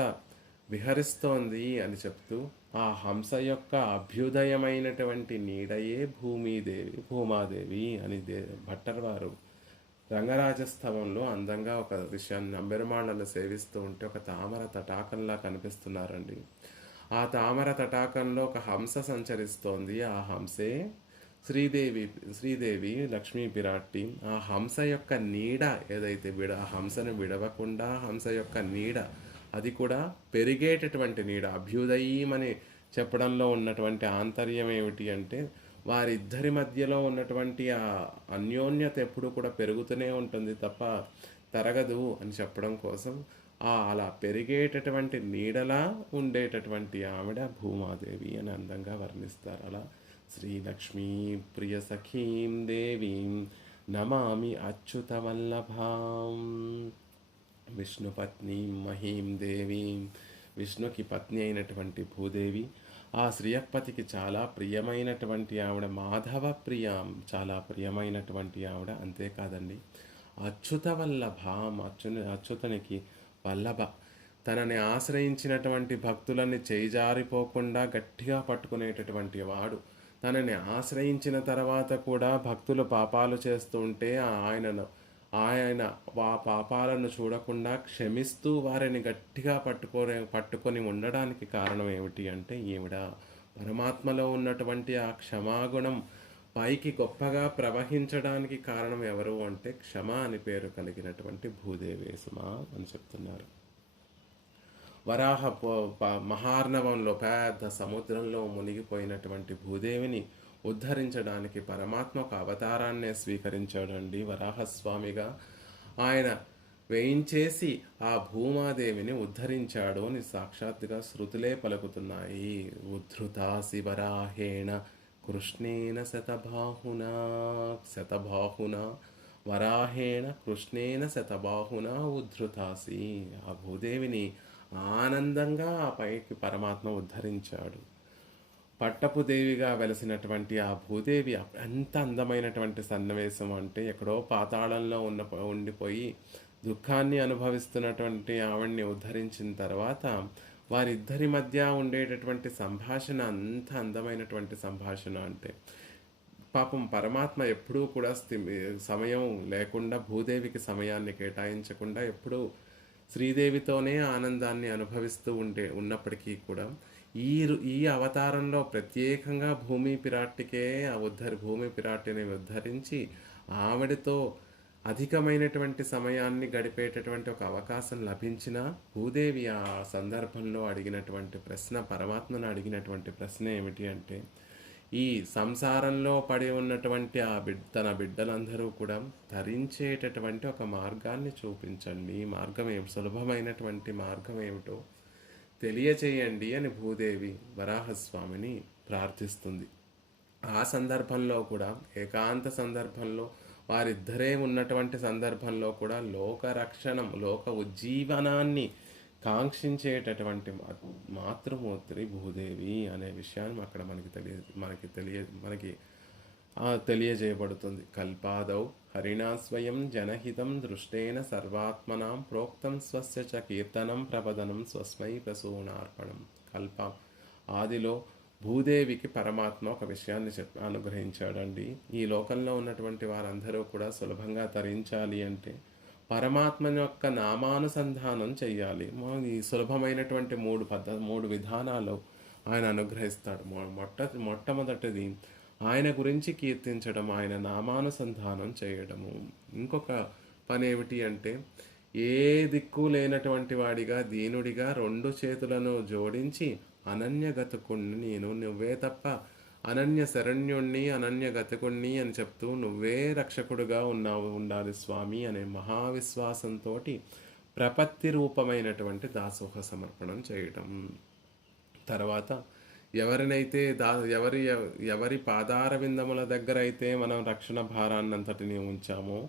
విహరిస్తోంది అని చెప్తూ, ఆ హంస యొక్క అభ్యుదయమైనటువంటి నీడయే భూమాదేవి అని భట్టర్ వారు రంగరాజస్తవంలో అందంగా ఒక విషయాన్ని నంబెరుమాళ్లను సేవిస్తూ ఉంటే ఒక తామర తటాకంలా కనిపిస్తున్నారండి. ఆ తామర తటాకంలో ఒక హంస సంచరిస్తోంది. ఆ హంసే శ్రీదేవి లక్ష్మీ పిరాట్టి. ఆ హంస యొక్క నీడ ఏదైతే ఆ హంసను విడవకుండా హంస యొక్క నీడ, అది కూడా పెరిగేటటువంటి నీడ, అభ్యుదయమని చెప్పడంలో ఉన్నటువంటి ఆంతర్యం ఏమిటి అంటే వారిద్దరి మధ్యలో ఉన్నటువంటి ఆ అన్యోన్యత ఎప్పుడు కూడా పెరుగుతూనే ఉంటుంది తప్ప తరగదు అని చెప్పడం కోసం అలా పెరిగేటటువంటి నీడలా ఉండేటటువంటి ఆవిడ భూమాదేవి అని అందంగా వర్ణిస్తారు. అలా శ్రీలక్ష్మీ ప్రియ సఖీం దేవీం నమామి అచ్యుతవల్లభాం, విష్ణుపత్ని మహీం దేవీం, విష్ణుకి పత్ని అయినటువంటి భూదేవి, ఆ శ్రీయపతికి చాలా ప్రియమైనటువంటి ఆవిడ, మాధవ ప్రియాం, చాలా ప్రియమైనటువంటి ఆవిడ. అంతేకాదండి, అచ్యుత వల్లభాం, అచ్యుతనికి వల్లభ, తనని ఆశ్రయించినటువంటి భక్తులని చేజారిపోకుండా గట్టిగా పట్టుకునేటటువంటి వాడు. తనని ఆశ్రయించిన తర్వాత కూడా భక్తులు పాపాలు చేస్తూ ఉంటే ఆయన ఆ పాపాలను చూడకుండా క్షమిస్తూ వారిని గట్టిగా పట్టుకొని ఉండడానికి కారణం ఏమిటి అంటే ఈవిడ పరమాత్మలో ఉన్నటువంటి ఆ క్షమాగుణం పైకి గొప్పగా ప్రవహించడానికి కారణం ఎవరు అంటే క్షమ అని పేరు కలిగినటువంటి భూదేవేశమా అని చెప్తున్నారు. వరాహ మహార్ణవంలో పెద్ద సముద్రంలో మునిగిపోయినటువంటి భూదేవిని ఉద్ధరించడానికి పరమాత్మ ఒక అవతారాన్నే స్వీకరించాడండి వరాహస్వామిగా. ఆయన వేయించేసి ఆ భూమాదేవిని ఉద్ధరించాడు అని సాక్షాత్తుగా శృతులే పలుకుతున్నాయి. ఉద్ధృతాసి వరాహేణ కృష్ణేన శతబాహున వరాహేణ కృష్ణేన శతబాహున ఉద్ధృతాసి. ఆ భూదేవిని ఆనందంగా ఆ పైకి పరమాత్మ ఉద్ధరించాడు. పట్టపు దేవిగా వెలసినటువంటి ఆ భూదేవి ఎంత అందమైనటువంటి సన్నివేశం అంటే, ఎక్కడో పాతాళంలో ఉండిపోయి దుఃఖాన్ని అనుభవిస్తున్నటువంటి ఆవిడ్ని ఉద్ధరించిన తర్వాత వారిద్దరి మధ్య ఉండేటటువంటి సంభాషణ అంత అందమైనటువంటి సంభాషణ అంటే, పాపం పరమాత్మ ఎప్పుడూ కూడా సమయం లేకుండా భూదేవికి సమయాన్ని కేటాయించకుండా ఎప్పుడూ శ్రీదేవితోనే ఆనందాన్ని అనుభవిస్తూ ఉన్నప్పటికీ కూడా ఈ అవతారంలో ప్రత్యేకంగా భూమి పిరాటిని ఉద్ధరించి ఆవిడతో అధికమైనటువంటి సమయాన్ని గడిపేటటువంటి ఒక అవకాశం లభించిన భూదేవి ఆ సందర్భంలో అడిగినటువంటి ప్రశ్న, పరమాత్మను అడిగినటువంటి ప్రశ్న ఏమిటి అంటే, ఈ సంసారంలో పడి ఉన్నటువంటి తన బిడ్డలందరూ కూడా తరించేటటువంటి ఒక మార్గాన్ని చూపించండి, సులభమైనటువంటి మార్గం ఏమిటో తెలియచేయండి అని భూదేవి వరాహస్వామిని ప్రార్థిస్తుంది. ఆ సందర్భంలో కూడా, ఏకాంత సందర్భంలో, వారిద్దరే ఉన్నటువంటి సందర్భంలో కూడా లోక ఉజ్జీవనాన్ని కాంక్షించేటటువంటి మాతృమూర్తి భూదేవి అనే విషయాన్ని అక్కడ మనకి తెలియజేయబడుతుంది. కల్పాదౌ హరిణా స్వయం జనహితం దృష్టేన సర్వాత్మనాం ప్రోక్తం స్వస్య చ కీర్తనం ప్రబదనం స్వస్మై ప్రసూనార్పణం. ఆదిలో భూదేవికి పరమాత్మ ఒక విషయాన్ని అనుగ్రహించాడండి. ఈ లోకంలో ఉన్నటువంటి వారందరూ కూడా సులభంగా తరించాలి అంటే పరమాత్మ యొక్క నామానుసంధానం చెయ్యాలి. ఈ సులభమైనటువంటి మూడు విధానాలు ఆయన అనుగ్రహిస్తాడు. మొట్టమొదటిది ఆయన గురించి కీర్తించడం, ఆయన నామానుసంధానం చేయడము. ఇంకొక పని ఏమిటి అంటే, ఏ దిక్కు లేనటువంటి వాడిగా దీనుడిగా రెండు చేతులను జోడించి అనన్యగతుకుణ్ణి నేను, నువ్వే తప్ప అనన్య శరణ్యుణ్ణి అనన్య గతికుణ్ణి అని చెప్తూ నువ్వే రక్షకుడుగా ఉండాలి స్వామి అనే మహావిశ్వాసంతో ప్రపత్తి రూపమైనటువంటి దాసోహ సమర్పణం చేయటం. తర్వాత ఎవరినైతే ఎవరి పాదార విందముల దగ్గర అయితే మనం రక్షణ భారాన్నంతటిని ఉంచామో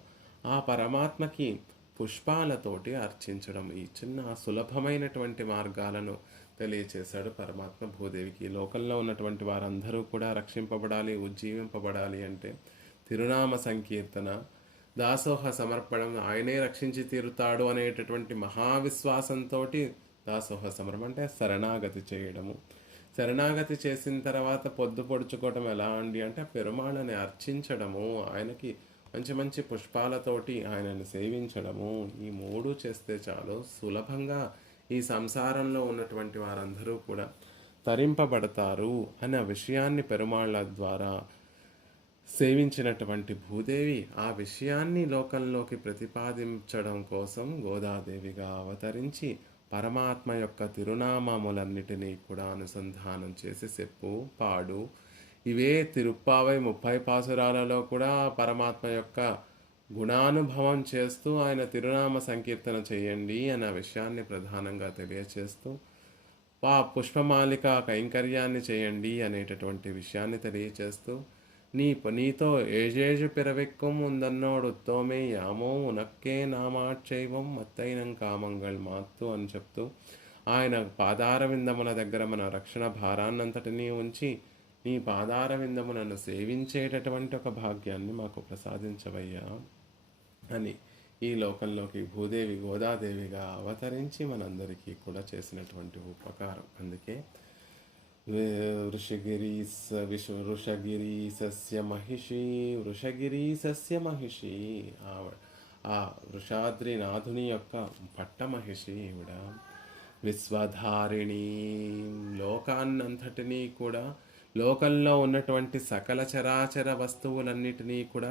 ఆ పరమాత్మకి పుష్పాలతోటి అర్చించడం. ఈ చిన్న సులభమైనటువంటి మార్గాలను తెలియచేశాడు పరమాత్మ భూదేవికి. లోకంలో ఉన్నటువంటి వారందరూ కూడా రక్షింపబడాలి, ఉజ్జీవింపబడాలి అంటే తిరునామ సంకీర్తన, దాసోహ సమర్పణం, ఆయనే రక్షించి తీరుతాడు అనేటటువంటి మహావిశ్వాసంతో దాసోహ సమర్పణ అంటే శరణాగతి చేయడము. శరణాగతి చేసిన తర్వాత పొద్దు పొడుచుకోవడం ఎలా అండి అంటే పెరుమాళని అర్చించడము, ఆయనకి మంచి మంచి పుష్పాలతోటి ఆయనను సేవించడము. ఈ మూడు చేస్తే చాలు సులభంగా ఈ సంసారంలో ఉన్నటువంటి వారందరూ కూడా తరింపబడతారు అనే విషయాన్ని పెరుమాళ్ళ ద్వారా సేవించినటువంటి భూదేవి ఆ విషయాన్ని లోకంలోకి ప్రతిపాదించడం కోసం గోదాదేవిగా అవతరించి పరమాత్మ యొక్క తిరునామములన్నిటినీ కూడా అనుసంధానం చేసి చెప్పు పాడు. ఇవే తిరుప్పావై 30 పాసురాలలో కూడా పరమాత్మ యొక్క గుణానుభవం చేస్తూ ఆయన తిరునామ సంకీర్తన చేయండి అనే విషయాన్ని ప్రధానంగా తెలియచేస్తూ ఆ పుష్పమాలిక కైంకర్యాన్ని చేయండి అనేటటువంటి విషయాన్ని తెలియచేస్తూ నీతో ఏజేజు పిరవెక్కం ఉందన్నోడు ఉత్తోమే యామో ఉనక్కే నామాక్షైవం మత్తైనం కామంగళ్ మాత్తు అని చెప్తూ ఆయన పాదార విందముల దగ్గర మన రక్షణ భారాన్నంతటినీ ఉంచి నీ పాదార విందములను సేవించేటటువంటి ఒక భాగ్యాన్ని మాకు ప్రసాదించవయ్యా అని ఈ లోకంలోకి భూదేవి గోదాదేవిగా అవతరించి మనందరికీ కూడా చేసినటువంటి ఉపకారం. అందుకే వృషగిరీసస్య మహిషి ఆ వృషాద్రినాథుని యొక్క పట్టమహిషి ఈవిడ. విశ్వధారిణి, లోకాన్నంతటినీ కూడా లోకంలో ఉన్నటువంటి సకల చరాచర వస్తువులన్నిటినీ కూడా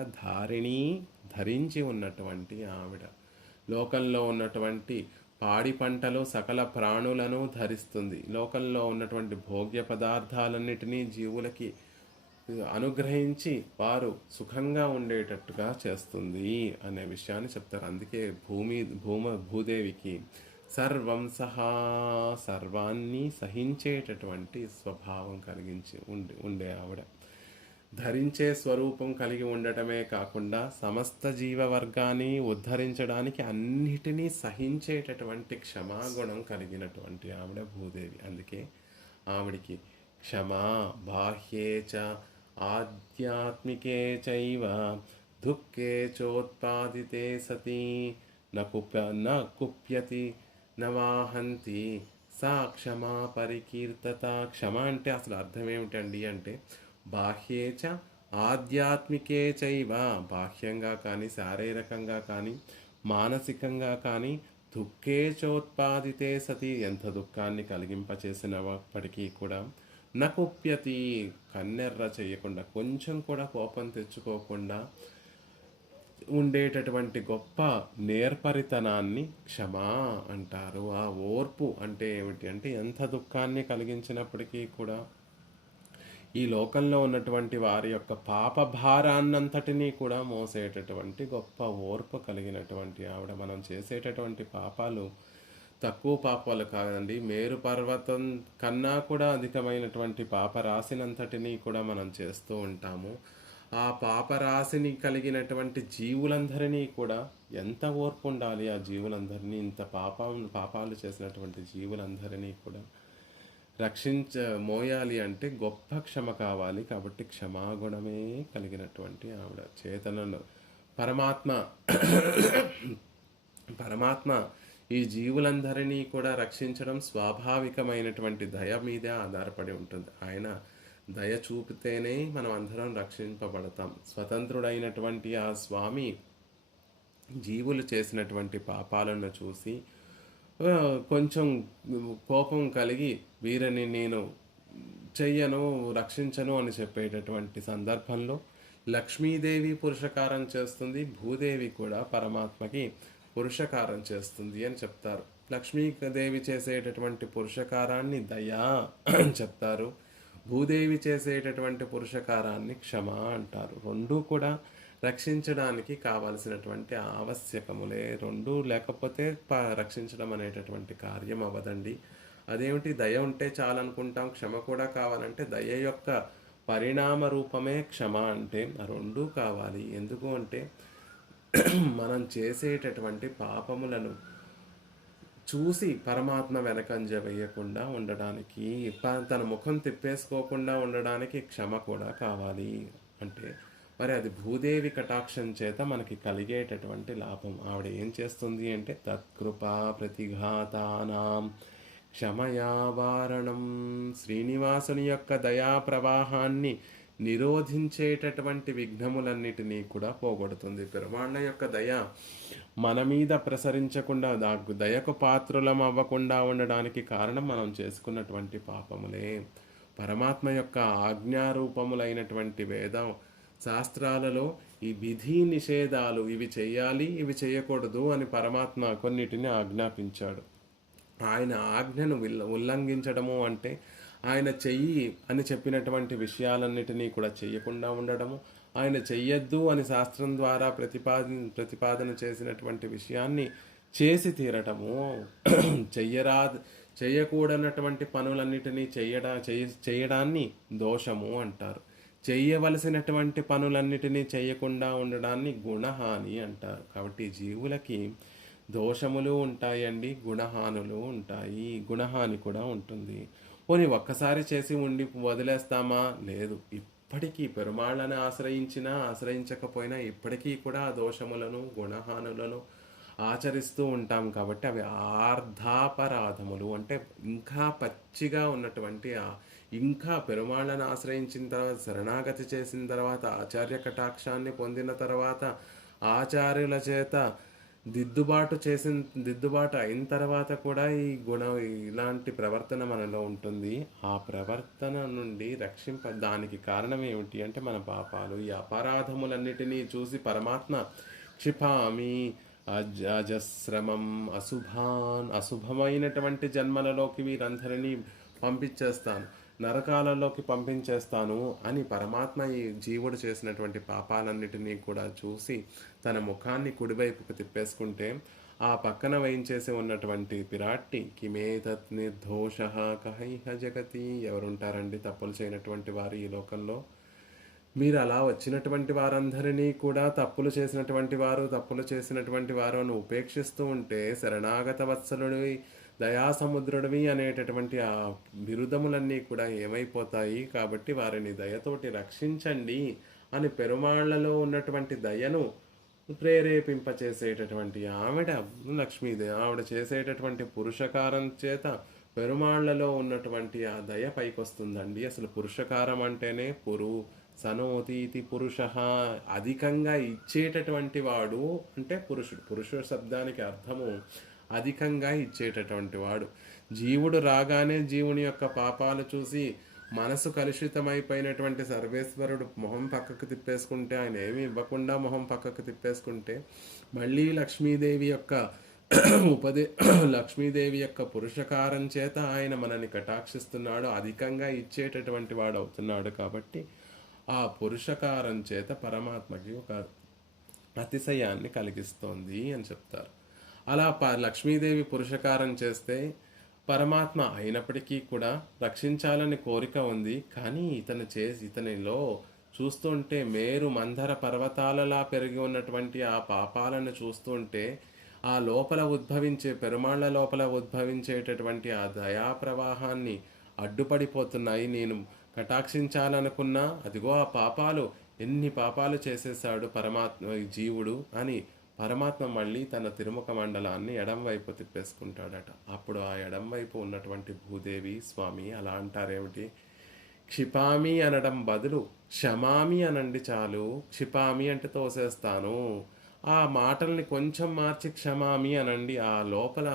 ధరించి ఉన్నటువంటి ఆవిడ. లోకంలో ఉన్నటువంటి పాడి పంటలు సకల ప్రాణులను ధరిస్తుంది. లోకంలో ఉన్నటువంటి భోగ్య పదార్థాలన్నిటినీ జీవులకి అనుగ్రహించి వారు సుఖంగా ఉండేటట్టుగా చేస్తుంది అనే విషయాన్ని చెప్తారు. అందుకే భూదేవికి సర్వాన్ని సహించేటటువంటి స్వభావం కలిగించి ఉండే ఆవిడ. ధరించే స్వరూపం కలిగి ఉండటమే కాకుండా సమస్త జీవవర్గాన్ని ఉద్ధరించడానికి అన్నిటినీ సహించేటటువంటి క్షమాగుణం కలిగినటువంటి ఆవిడ భూదేవి. అందుకే ఆవిడికి క్షమా బాహ్యే చ ఆధ్యాత్మికే చైవ దుఃఖే చోత్పాదితే సతీ న కుప్యతి నవాహంతి సా క్షమా పరికీర్తత. క్షమ అంటే అసలు అర్థం ఏమిటండి అంటే బాహ్యేచ ఆధ్యాత్మికే చైవ, బాహ్యంగా కానీ శారీరకంగా కానీ మానసికంగా కానీ దుఃఖే చోత్పాదితే సతి, ఎంత దుఃఖాన్ని కలిగింపచేసినప్పటికీ కూడా నకుప్యతి, కన్నెర్ర చేయకుండా కొంచెం కూడా కోపం తెచ్చుకోకుండా ఉండేటటువంటి గొప్ప నేర్పరితనాన్ని క్షమా అంటారు. ఆ ఓర్పు అంటే ఏమిటి అంటే ఎంత దుఃఖాన్ని కలిగించినప్పటికీ కూడా ఈ లోకంలో ఉన్నటువంటి వారి యొక్క పాప భారాన్నంతటినీ కూడా మోసేటటువంటి గొప్ప ఓర్పు కలిగినటువంటి ఆవిడ. మనం చేసేటటువంటి పాపాలు తక్కువ పాపాలు కాదండి, మేరు పర్వతం కన్నా కూడా అధికమైనటువంటి పాపరాశినంతటినీ కూడా మనం చేస్తూ ఉంటాము. ఆ పాపరాశిని కలిగినటువంటి జీవులందరినీ కూడా ఎంత ఓర్పు ఉండాలి, ఆ జీవులందరినీ ఇంత పాపాలు చేసినటువంటి జీవులందరినీ కూడా మోయాలి అంటే గొప్ప క్షమ కావాలి. కాబట్టి క్షమాగుణమే కలిగినటువంటి ఆవిడ. చేతనను పరమాత్మ ఈ జీవులందరినీ కూడా రక్షించడం స్వాభావికమైనటువంటి దయ మీదే ఆధారపడి ఉంటుంది. ఆయన దయ చూపితేనే మనం అందరం రక్షింపబడతాం. స్వతంత్రుడైనటువంటి ఆ స్వామి జీవులు చేసినటువంటి పాపాలను చూసి కొంచెం కోపం కలిగి వీరిని నేను చెయ్యను, రక్షించను అని చెప్పేటటువంటి సందర్భంలో లక్ష్మీదేవి పురుషకారం చేస్తుంది, భూదేవి కూడా పరమాత్మకి పురుషకారం చేస్తుంది అని చెప్తారు. లక్ష్మీదేవి చేసేటటువంటి పురుషకారాన్ని దయ అని చెప్తారు. భూదేవి చేసేటటువంటి పురుషకారాన్ని క్షమ అంటారు. రెండూ కూడా రక్షించడానికి కావలసినటువంటి ఆవశ్యకములే. రెండూ లేకపోతే రక్షించడం అనేటటువంటి కార్యం అవ్వదండి. అదేమిటి, దయ ఉంటే చాలనుకుంటాం, క్షమ కూడా కావాలంటే దయ యొక్క పరిణామ రూపమే క్షమ. అంటే ఆ రెండూ కావాలి. ఎందుకు అంటే మనం చేసేటటువంటి పాపములను చూసి పరమాత్మ వెనకంజ వేయకుండా ఉండడానికి, తన ముఖం తిప్పేసుకోకుండా ఉండడానికి క్షమ కూడా కావాలి. అంటే మరి అది భూదేవి కటాక్షం చేత మనకి కలిగేటటువంటి లాభం. ఆవిడ ఏం చేస్తుంది అంటే తత్కృపా ప్రతిఘాతానాం క్షమయా వారణం. శ్రీనివాసుని యొక్క దయా ప్రవాహాన్ని నిరోధించేటటువంటి విఘ్నములన్నిటినీ కూడా పోగొడుతుంది. పెరుమాళ్ళ యొక్క దయ మన మీద ప్రసరించకుండా, దయకు పాత్రులం అవ్వకుండా ఉండడానికి కారణం మనం చేసుకున్నటువంటి పాపములే. పరమాత్మ యొక్క ఆజ్ఞారూపములైనటువంటి వేద శాస్త్రాలలో ఈ విధి నిషేధాలు, ఇవి చేయాలి ఇవి చేయకూడదు అని పరమాత్మ కొన్నిటిని ఆజ్ఞాపించాడు. ఆయన ఆజ్ఞను ఉల్లంఘించడము అంటే ఆయన చెయ్యి అని చెప్పినటువంటి విషయాలన్నిటినీ కూడా చెయ్యకుండా ఉండడము, ఆయన చెయ్యొద్దు అని శాస్త్రం ద్వారా ప్రతిపాదన చేసినటువంటి విషయాన్ని చేసి తీరటము, చెయ్యకూడనటువంటి పనులన్నిటినీ చేయడాన్ని దోషము అంటారు. చెయ్యవలసినటువంటి పనులన్నిటినీ చేయకుండా ఉండడాన్ని గుణహాని అంటారు. కాబట్టి జీవులకి దోషములు ఉంటాయండి, గుణహానులు ఉంటాయి. గుణహాని కూడా ఉంటుంది. పోనీ ఒక్కసారి చేసి ఉండి వదిలేస్తామా? లేదు. ఇప్పటికీ పెరుమాళ్ళని ఆశ్రయించకపోయినా ఇప్పటికీ కూడా ఆ దోషములను గుణహానులను ఆచరిస్తూ ఉంటాం. కాబట్టి అవి ఆర్ధాపరాధములు. అంటే ఇంకా పచ్చిగా ఉన్నటువంటి, ఇంకా పెరుమాళ్ళని ఆశ్రయించిన తర్వాత, శరణాగతి చేసిన తర్వాత, ఆచార్య కటాక్షాన్ని పొందిన తర్వాత, ఆచార్యుల చేత దిద్దుబాటు అయిన తర్వాత కూడా ఇలాంటి ప్రవర్తన మనలో ఉంటుంది. ఆ ప్రవర్తన నుండి దానికి కారణం ఏమిటి అంటే మన పాపాలు. ఈ అపరాధములన్నిటినీ చూసి పరమాత్మ క్షిపామి అజస్రమం అశుభమైనటువంటి జన్మలలోకి వీరందరినీ పంపించేస్తాను, నరకాలలోకి పంపించేస్తాను అని పరమాత్మ ఈ జీవుడు చేసినటువంటి పాపాలన్నిటినీ కూడా చూసి తన ముఖాన్ని కుడివైపుకు తిప్పేసుకుంటే, ఆ పక్కన వేయించేసి ఉన్నటువంటి పిరాట్టి కిమేతత్ నిర్దోష కహైహ జగతి, ఎవరుంటారండి తప్పులు చేయనటువంటి వారు ఈ లోకంలో? మీరు అలా వచ్చినటువంటి వారందరినీ కూడా తప్పులు చేసినటువంటి వారు అని ఉపేక్షిస్తూ ఉంటే, శరణాగత వత్సలుడివి, దయాసముద్రుడివి అనేటటువంటి ఆ బిరుదములన్నీ కూడా ఏమైపోతాయి? కాబట్టి వారిని దయతోటి రక్షించండి అని పెరుమాళ్లలో ఉన్నటువంటి దయను ప్రేరేపింపచేసేటటువంటి ఆవిడ లక్ష్మీదేవి. ఆవిడ చేసేటటువంటి పురుషకారం చేత పెరుమాళ్లలో ఉన్నటువంటి ఆ దయ పైకొస్తుందండి. అసలు పురుషకారం అంటేనే సనోతీతి పురుష, అధికంగా ఇచ్చేటటువంటి వాడు అంటే పురుషుడు. పురుష శబ్దానికి అర్థము అధికంగా ఇచ్చేటటువంటి వాడు. జీవుడు రాగానే జీవుని యొక్క పాపాలు చూసి మనసు కలుషితమైపోయినటువంటి సర్వేశ్వరుడు మొహం పక్కకు తిప్పేసుకుంటే, ఆయన ఏమి ఇవ్వకుండా మొహం పక్కకు తిప్పేసుకుంటే, మళ్ళీ లక్ష్మీదేవి యొక్క పురుషకారం చేత ఆయన మనని కటాక్షిస్తున్నాడు, అధికంగా ఇచ్చేటటువంటి వాడు అవుతున్నాడు. కాబట్టి ఆ పురుషకారం చేత పరమాత్మకి ఒక అతిశయాన్ని కలిగిస్తోంది అని చెప్తారు. అలా లక్ష్మీదేవి పురుషకారం చేస్తే పరమాత్మ అయినప్పటికీ కూడా రక్షించాలని కోరిక ఉంది. కానీ ఇతనిలో చూస్తుంటే మేరు మందర పర్వతాలలా పెరిగి ఉన్నటువంటి ఆ పాపాలను చూస్తుంటే, ఆ పెరుమాళ్ల లోపల ఉద్భవించేటటువంటి ఆ దయా ప్రవాహాన్ని అడ్డుపడిపోతున్నాయి. నేను కటాక్షించాలనుకున్నా అదిగో ఆ పాపాలు, ఎన్ని పాపాలు చేసేసాడు జీవుడు అని పరమాత్మ మళ్ళీ తన తిరుముఖ మండలాన్ని ఎడం వైపు తిప్పేసుకుంటాడట. అప్పుడు ఆ ఎడం వైపు ఉన్నటువంటి భూదేవి, స్వామి అలా అంటారేమిటి? క్షిపామి అనడం బదులు క్షమామి అనండి చాలు. క్షిపామి అంటే తోసేస్తాను, ఆ మాటల్ని కొంచెం మార్చి క్షమామి అనండి. ఆ లోపల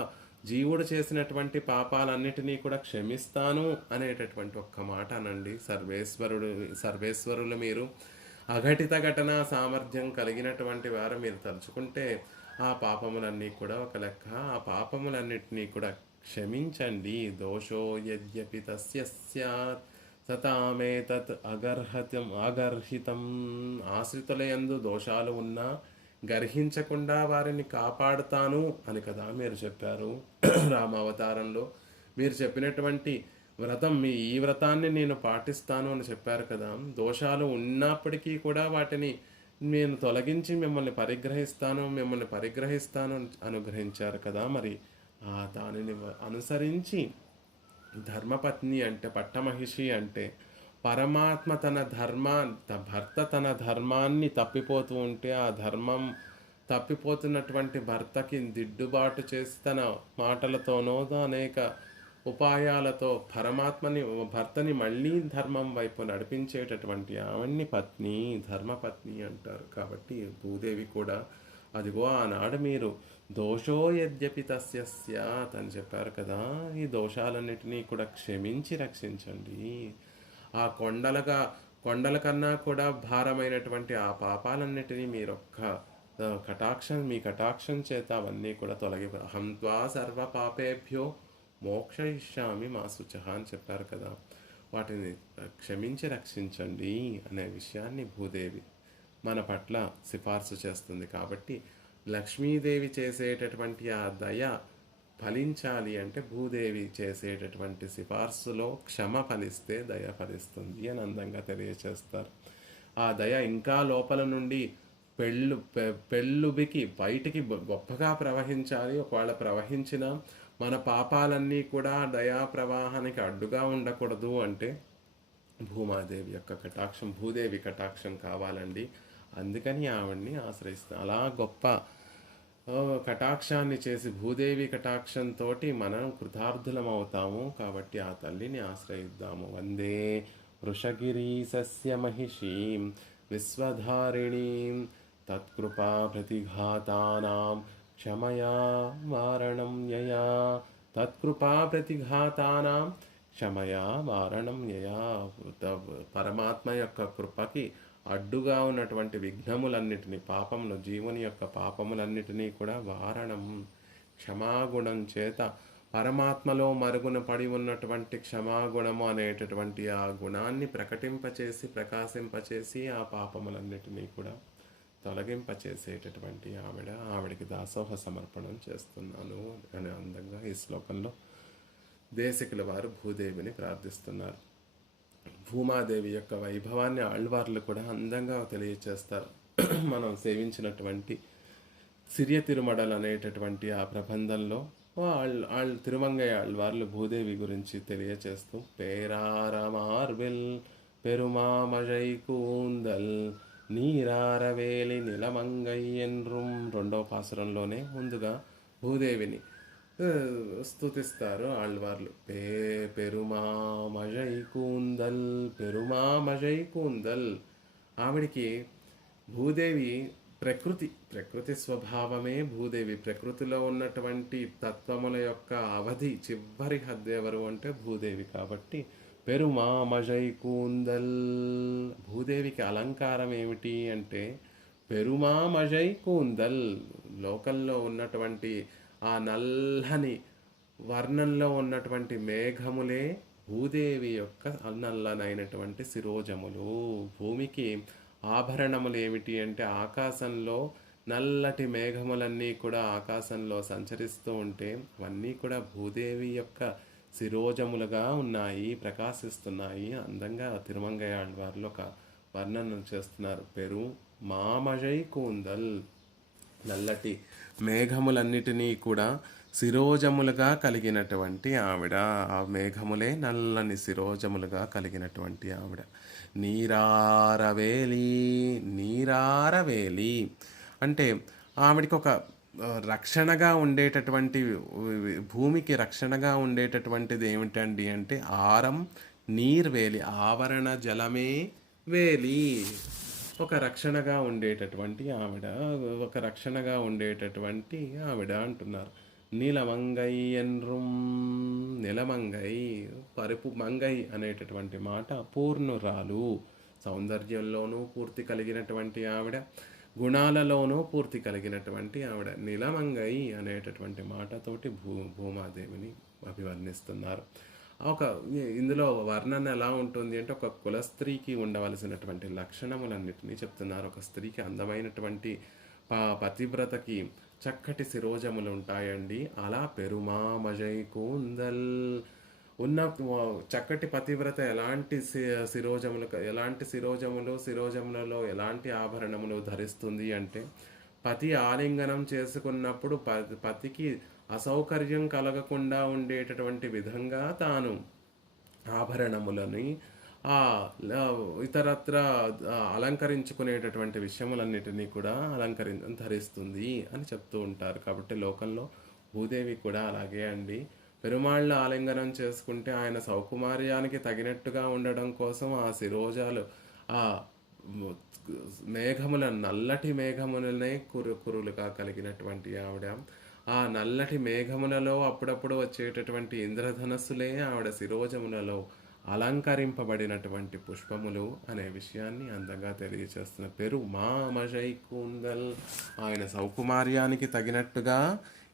జీవుడు చేసినటువంటి పాపాలన్నిటినీ కూడా క్షమిస్తాను అనేటటువంటి ఒక్క మాట అనండి. సర్వేశ్వరులు మీరు అఘటిత ఘటన సామర్థ్యం కలిగినటువంటి వారు మీరు తలుచుకుంటే ఆ పాపములన్నీ కూడా ఒక లెక్క. ఆ పాపములన్నిటినీ కూడా క్షమించండి. దోషో యద్యపి తస్య స్యాత్ సతామేతత్ అగర్హితం. ఆశ్రితుల యందు దోషాలు ఉన్నా గర్హించకుండా వారిని కాపాడుతాను అని కదా మీరు చెప్పారు రామావతారంలో. మీరు చెప్పినటువంటి వ్రతం, ఈ వ్రతాన్ని నేను పాటిస్తాను అని చెప్పారు కదా. దోషాలు ఉన్నప్పటికీ కూడా వాటిని నేను తొలగించి మిమ్మల్ని పరిగ్రహిస్తాను అని అనుగ్రహించారు కదా. మరి దానిని అనుసరించి ధర్మపత్ని అంటే పట్టమహిషి అంటే పరమాత్మ భర్త తన ధర్మాన్ని తప్పిపోతూ ఉంటే ఆ ధర్మం తప్పిపోతున్నటువంటి భర్తకి దిద్దుబాటు చేసి తన మాటలతోనో అనేక ఉపాయాలతో భర్తని మళ్ళీ ధర్మం వైపు నడిపించేటటువంటి ఆవణ్ణి పత్ని, ధర్మపత్ని అంటారు. కాబట్టి భూదేవి కూడా అదిగో ఆనాడు మీరు దోషో యద్యపి తస్య స్యాత్ అని చెప్పారు కదా. ఈ దోషాలన్నిటినీ కూడా క్షమించి రక్షించండి. ఆ కొండల కన్నా కూడా భారమైనటువంటి ఆ పాపాలన్నిటినీ మీరొక్క మీ కటాక్షం చేత అవన్నీ కూడా అహం త్వా సర్వ పాపేభ్యో మోక్షయిష్యామి మా శుచః అని చెప్పారు కదా. వాటిని క్షమించి రక్షించండి అనే విషయాన్ని భూదేవి మన పట్ల సిఫార్సు చేస్తుంది. కాబట్టి లక్ష్మీదేవి చేసేటటువంటి ఆ దయ ఫలించాలి అంటే భూదేవి చేసేటటువంటి సిఫార్సులో క్షమ ఫలిస్తే దయ ఫలిస్తుంది అని అందంగా తెలియచేస్తారు. ఆ దయ ఇంకా లోపల నుండి పెళ్ళుబికి బయటికి గొప్పగా ప్రవహించాలి. ఒకవేళ ప్రవహించిన మన పాపాలన్నీ కూడా దయా ప్రవాహానికి అడ్డుగా ఉండకూడదు అంటే భూదేవి కటాక్షం కావాలండి. అందుకని ఆవిడ్ని ఆశ్రయిస్తాం. అలా గొప్ప కటాక్షాన్ని చేసి భూదేవి కటాక్షంతో మనం కృతార్థులం అవుతాము. కాబట్టి ఆ తల్లిని ఆశ్రయిద్దాము. వందే వృషగిరీశస్య మహిషీం విశ్వధారిణీం తత్కృపా ప్రతిఘాతానాం క్షమయా వారణం యయా. పరమాత్మ యొక్క కృపకి అడ్డుగా ఉన్నటువంటి విఘ్నములన్నిటినీ జీవుని యొక్క పాపములన్నిటినీ కూడా వారణం క్షమాగుణం చేత పరమాత్మలో మరుగున పడి ఉన్నటువంటి క్షమాగుణము అనేటటువంటి ఆ గుణాన్ని ప్రకాశింపచేసి ఆ పాపములన్నిటినీ కూడా తొలగింపచేసేటటువంటి ఆవిడికి దాసోహ సమర్పణం చేస్తున్నాను అని అందంగా ఈ శ్లోకంలో దేశికుల వారు భూదేవిని ప్రార్థిస్తున్నారు. భూమాదేవి యొక్క వైభవాన్ని ఆళ్వార్లు కూడా అందంగా తెలియచేస్తారు. మనం సేవించినటువంటి సిరియ తిరుమడలు అనేటటువంటి ఆ ప్రబంధంలో తిరుమంగయ్య ఆళ్వార్లు భూదేవి గురించి తెలియచేస్తూ పేరారమార్బెల్ పెరుమామజై కూందల్ నీరారవేలి నిలమంగయ్యన్రుం రెండవ పాసురంలోనే ముందుగా భూదేవిని స్తుతిస్తారు ఆళ్వార్లు. పెరుమామజై కూందల్. ఆవిడికి భూదేవి ప్రకృతి స్వభావమే భూదేవి. ప్రకృతిలో ఉన్నటువంటి తత్వముల యొక్క చివరి హద్దు ఎవరు అంటే భూదేవి. కాబట్టి పెరుమామజై కూందల్. భూదేవికి అలంకారం ఏమిటి అంటే పెరుమామజై కూందల్. లోకంలో ఉన్నటువంటి ఆ నల్లని వర్ణంలో ఉన్నటువంటి మేఘములే భూదేవి యొక్క నల్లనైనటువంటి శిరోజములు. భూమికి ఆభరణములు ఏమిటి అంటే ఆకాశంలో నల్లటి మేఘములన్నీ కూడా ఆకాశంలో సంచరిస్తూ ఉంటే అవన్నీ కూడా భూదేవి యొక్క శిరోజములుగా ఉన్నాయి, ప్రకాశిస్తున్నాయి. అందంగా తిరుమంగయ్య ఆళ్వార్లు ఒక వర్ణన చేస్తున్నారు. మామజై కూందల్. నల్లటి మేఘములన్నిటినీ కూడా శిరోజములుగా కలిగినటువంటి ఆవిడ. ఆ మేఘములే నల్లని శిరోజములుగా కలిగినటువంటి ఆవిడ. నీరారవేలి అంటే ఆవిడికి ఒక రక్షణగా ఉండేటటువంటి, భూమికి రక్షణగా ఉండేటటువంటిది ఏమిటండి అంటే నీర్వేలి, ఆవరణ జలమే వేలి. ఒక రక్షణగా ఉండేటటువంటి ఆవిడ అంటున్నారు. నిలమంగై పరుపు మంగై అనేటటువంటి మాట పూర్ణురాలు, సౌందర్యంలోనూ పూర్తి కలిగినటువంటి ఆవిడ, గుణాలలోనూ పూర్తి కలిగినటువంటి ఆవిడ. నిలమంగై అనేటటువంటి మాటతోటి భూమాదేవిని అభివర్ణిస్తున్నారు. ఒక ఇందులో వర్ణన ఎలా ఉంటుంది అంటే, ఒక కుల స్త్రీకి ఉండవలసినటువంటి లక్షణములన్నిటినీ చెప్తున్నారు. ఒక స్త్రీకి అందమైనటువంటి పతివ్రతకి చక్కటి శిరోజములు ఉంటాయండి. అలా పెరుమామజై కూందల్ ఉన్న చక్కటి పతివ్రత ఎలాంటి శిరోజములలో ఎలాంటి ఆభరణములు ధరిస్తుంది అంటే, పతి ఆలింగనం చేసుకున్నప్పుడు పతికి అసౌకర్యం కలగకుండా ఉండేటటువంటి విధంగా తాను ఆభరణములని ఇతరత్ర అలంకరించుకునేటటువంటి విషయములన్నిటినీ కూడా ధరిస్తుంది అని చెప్తూ ఉంటారు. కాబట్టి లోకంలో భూదేవి కూడా అలాగే అండి. పెరుమాళ్ళ ఆలింగనం చేసుకుంటే ఆయన సౌకుమార్యానికి తగినట్టుగా ఉండడం కోసం ఆ శిరోజాలు ఆ నల్లటి మేఘములనే కురులుగా కలిగినటువంటి ఆవిడ. ఆ నల్లటి మేఘములలో అప్పుడప్పుడు వచ్చేటటువంటి ఇంద్రధనస్సులే ఆవిడ శిరోజములలో అలంకరింపబడినటువంటి పుష్పములు అనే విషయాన్ని అందంగా తెలియచేస్తున్న పెరుమామజై కూందల్. ఆయన సౌకుమార్యానికి తగినట్టుగా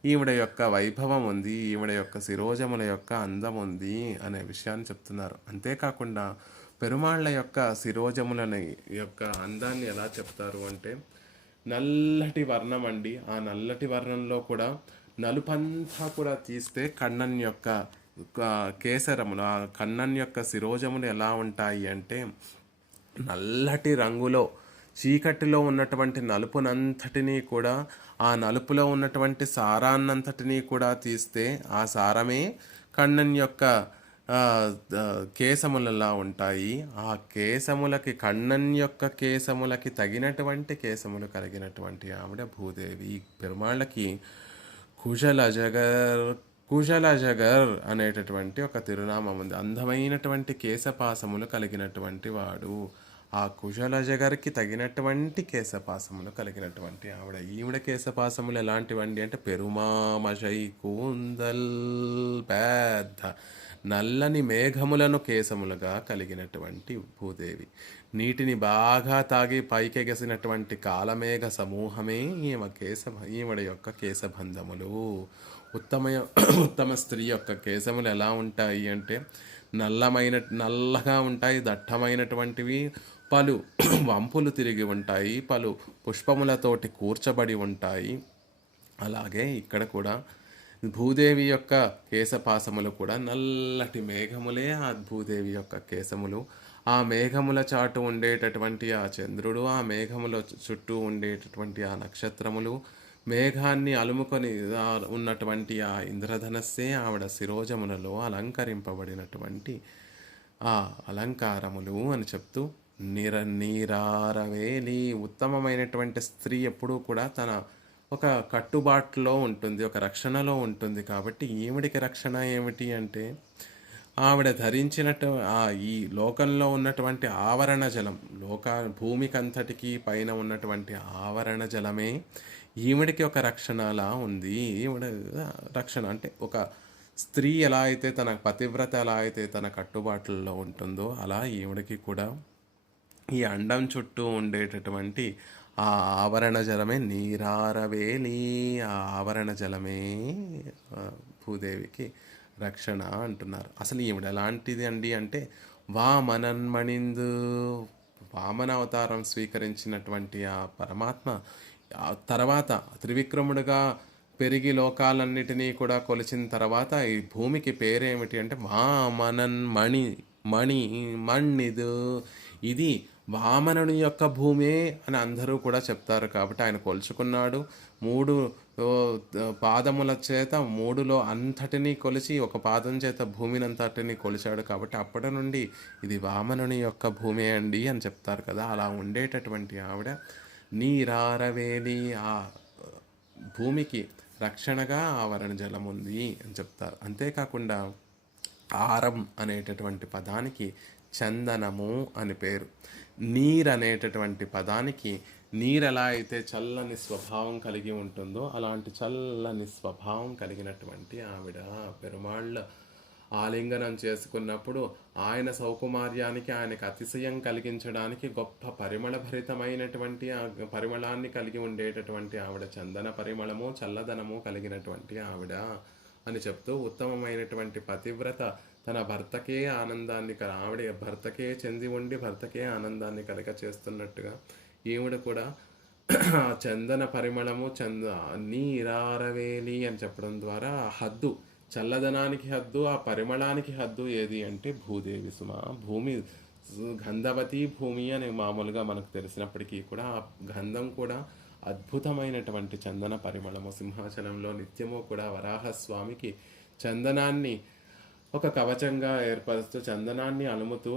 ఈవిడ యొక్క వైభవం ఉంది, ఈవిడ యొక్క శిరోజముల యొక్క అందం ఉంది అనే విషయాన్ని చెప్తున్నారు. అంతేకాకుండా పెరుమాళ్ళ యొక్క శిరోజములని యొక్క అందాన్ని ఎలా చెప్తారు అంటే, నల్లటి వర్ణం అండి. ఆ నల్లటి వర్ణంలో కూడా నలుపంతా కూడా తీస్తే కన్నన్ యొక్క కేసరములు, ఆ కన్నన్ యొక్క శిరోజములు ఎలా ఉంటాయి అంటే, నల్లటి రంగులో చీకటిలో ఉన్నటువంటి నలుపునంతటినీ కూడా, ఆ నలుపులో ఉన్నటువంటి సారాన్నంతటినీ కూడా తీస్తే ఆ సారమే కన్నన్ యొక్క కేశములలా ఉంటాయి. ఆ కేశములకి, కన్నన్ యొక్క కేశములకి తగినటువంటి కేశములు కలిగినటువంటి ఆవిడ భూదేవి. పెరుమాళ్ళకి కుశలజగర్ అనేటటువంటి ఒక తిరునామం ఉంది. అందమైనటువంటి కేశపాసములు కలిగినటువంటి వాడు. ఆ కుశలజగర్కి తగినటువంటి కేశపాసములు కలిగినటువంటి ఆవిడ. ఈవిడ కేశపాసములు ఎలాంటివండి అంటే, పెరుమామజై కూందల్, పెద్ద నల్లని మేఘములను కేశములుగా కలిగినటువంటి భూదేవి. నీటిని బాగా తాగి పైకెగసినటువంటి కాలమేఘ సమూహమే ఈవిడ యొక్క కేశబంధములు. ఉత్తమ స్త్రీ యొక్క కేశములు ఎలా ఉంటాయి అంటే, నల్లగా ఉంటాయి, దట్టమైనటువంటివి, పలు వంపులు తిరిగి ఉంటాయి, పలు పుష్పములతోటి కూర్చబడి ఉంటాయి. అలాగే ఇక్కడ కూడా భూదేవి యొక్క కేశపాసములు కూడా నల్లటి మేఘములే ఆ భూదేవి యొక్క కేశములు. ఆ మేఘముల చాటు ఉండేటటువంటి ఆ చంద్రుడు, ఆ మేఘముల చుట్టూ ఉండేటటువంటి ఆ నక్షత్రములు, మేఘాన్ని అలుముకొని ఉన్నటువంటి ఆ ఇంద్రధనస్సే ఆవిడ శిరోజములలో అలంకరింపబడినటువంటి ఆ అలంకారములు అని చెప్తూ, నీరారవేలి. ఉత్తమమైనటువంటి స్త్రీ ఎప్పుడూ కూడా తన ఒక కట్టుబాటులో ఉంటుంది, ఒక రక్షణలో ఉంటుంది. కాబట్టి ఈవిడికి రక్షణ ఏమిటి అంటే, ఆవిడ ధరించినట్టు ఈ లోకంలో ఉన్నటువంటి ఆవరణ జలం, భూమికంతటికి పైన ఉన్నటువంటి ఆవరణ జలమే ఈవిడికి ఒక రక్షణలా ఉంది. ఈవిడ రక్షణ అంటే, ఒక స్త్రీ ఎలా అయితే తన పతివ్రత ఎలా అయితే తన కట్టుబాట్లలో ఉంటుందో, అలా ఈవిడికి కూడా ఈ అండం చుట్టూ ఉండేటటువంటి ఆ ఆవరణ జలమే నీరారవేలి. ఆ ఆవరణ జలమే భూదేవికి రక్షణ అంటున్నారు. అసలు ఈవిడ ఎలాంటిది అండి అంటే, వామనన్మణిందు, వామన అవతారం స్వీకరించినటువంటి ఆ పరమాత్మ తర్వాత త్రివిక్రముడుగా పెరిగి లోకాలన్నిటినీ కూడా కొలిచిన తర్వాత ఈ భూమికి పేరేమిటి అంటే వామనన్మణి, మణిదు. ఇది వామనుని యొక్క భూమే అని అందరూ కూడా చెప్తారు. కాబట్టి ఆయన కొలుచుకున్నాడు. 3 పాదముల చేత 3లో అంతటినీ కొలిచి, ఒక పాదం చేత భూమిని అంతటినీ కొలిచాడు. కాబట్టి అప్పటి నుండి ఇది వామనుని యొక్క భూమే అండి అని చెప్తారు కదా. అలా ఉండేటటువంటి ఆవిడ నీరారవేలి, ఆ భూమికి రక్షణగా ఆవరణ జలం ఉంది అని చెప్తారు. అంతేకాకుండా ఆరం అనేటటువంటి పదానికి చందనము అని పేరు. నీరు అనేటటువంటి పదానికి, నీరు ఎలా అయితే చల్లని స్వభావం కలిగి ఉంటుందో అలాంటి చల్లని స్వభావం కలిగినటువంటి ఆవిడ పెరుమాళ్ళ ఆలింగనం చేసుకున్నప్పుడు ఆయన సౌకుమార్యానికి ఆయనకు అతిశయం కలిగించడానికి గొప్ప పరిమళభరితమైనటువంటి ఆ పరిమళాన్ని కలిగి ఉండేటటువంటి ఆవిడ, చందన పరిమళము చల్లదనము కలిగినటువంటి ఆవిడ అని చెప్తూ, ఉత్తమమైనటువంటి పతివ్రత తన భర్తకే ఆనందాన్ని ఆవిడ భర్తకే చెంది ఉండి భర్తకే ఆనందాన్ని కలగ చేస్తున్నట్టుగా ఈవిడ కూడా చందన పరిమళము నీరారవేలి అని చెప్పడం ద్వారా ఆ హద్దు, చల్లదనానికి హద్దు, ఆ పరిమళానికి హద్దు ఏది అంటే భూదేవి సుమ. భూమి గంధవతి భూమి అని మామూలుగా మనకు తెలిసినప్పటికీ కూడా ఆ గంధం కూడా అద్భుతమైనటువంటి చందన పరిమళము. సింహాచలంలో నిత్యము కూడా వరాహస్వామికి చందనాన్ని ఒక కవచంగా ఏర్పరుస్తూ చందనాన్ని అలుముతూ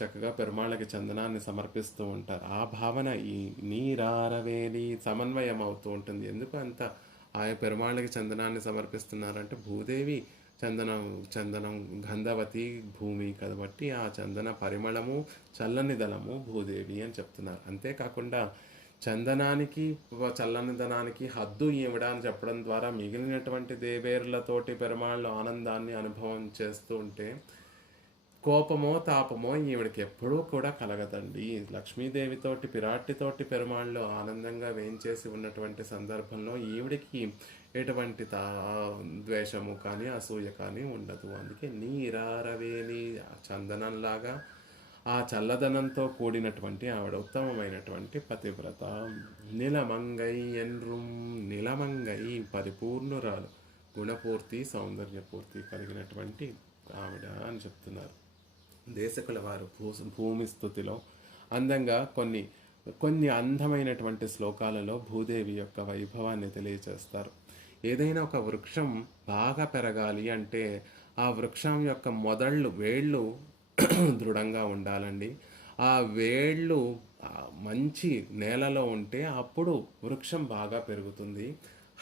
చక్కగా పెరుమాళ్ళకి చందనాన్ని సమర్పిస్తూ ఉంటారు. ఆ భావన ఈ నీరారవేలి సమన్వయం అవుతూ ఉంటుంది. ఎందుకు అంత ఆయా పెరుమాళ్ళకి చందనాన్ని సమర్పిస్తున్నారంటే భూదేవి చందనం గంధవతి భూమి కాబట్టి ఆ చందన పరిమళము చల్లని దళము భూదేవి అని చెప్తున్నారు. అంతేకాకుండా చందనానికి చల్లనిదనానికి హద్దు ఈవిడ అని చెప్పడం ద్వారా మిగిలినటువంటి దేవేరులతోటి పెరుమాళ్ళు ఆనందాన్ని అనుభవం చేస్తూ ఉంటే కోపమో తాపమో ఈవిడికి ఎప్పుడూ కూడా కలగదండి. లక్ష్మీదేవితోటి పిరాట్టితోటి పెరుమాళ్ళు ఆనందంగా వేయించేసి ఉన్నటువంటి సందర్భంలో ఈవిడికి ఎటువంటి ద్వేషము కానీ అసూయ కానీ ఉండదు. అందుకే నీరారవేణి చందనంలాగా ఆ చల్లదనంతో కూడినటువంటి ఆవిడ ఉత్తమమైనటువంటి పతివ్రత. నిలమంగై ఎన్రుం, నిలమంగై పరిపూర్ణురాలు, గుణపూర్తి సౌందర్యపూర్తి కలిగినటువంటి ఆవిడ అని చెప్తున్నారు దేశకుల వారు. భూమి స్థుతిలో అందంగా కొన్ని అందమైనటువంటి శ్లోకాలలో భూదేవి యొక్క వైభవాన్ని తెలియజేస్తారు. ఏదైనా ఒక వృక్షం బాగా పెరగాలి అంటే ఆ వృక్షం యొక్క వేళ్ళు దృఢంగా ఉండాలండి. ఆ వేళ్ళు మంచి నేలలో ఉంటే అప్పుడు వృక్షం బాగా పెరుగుతుంది.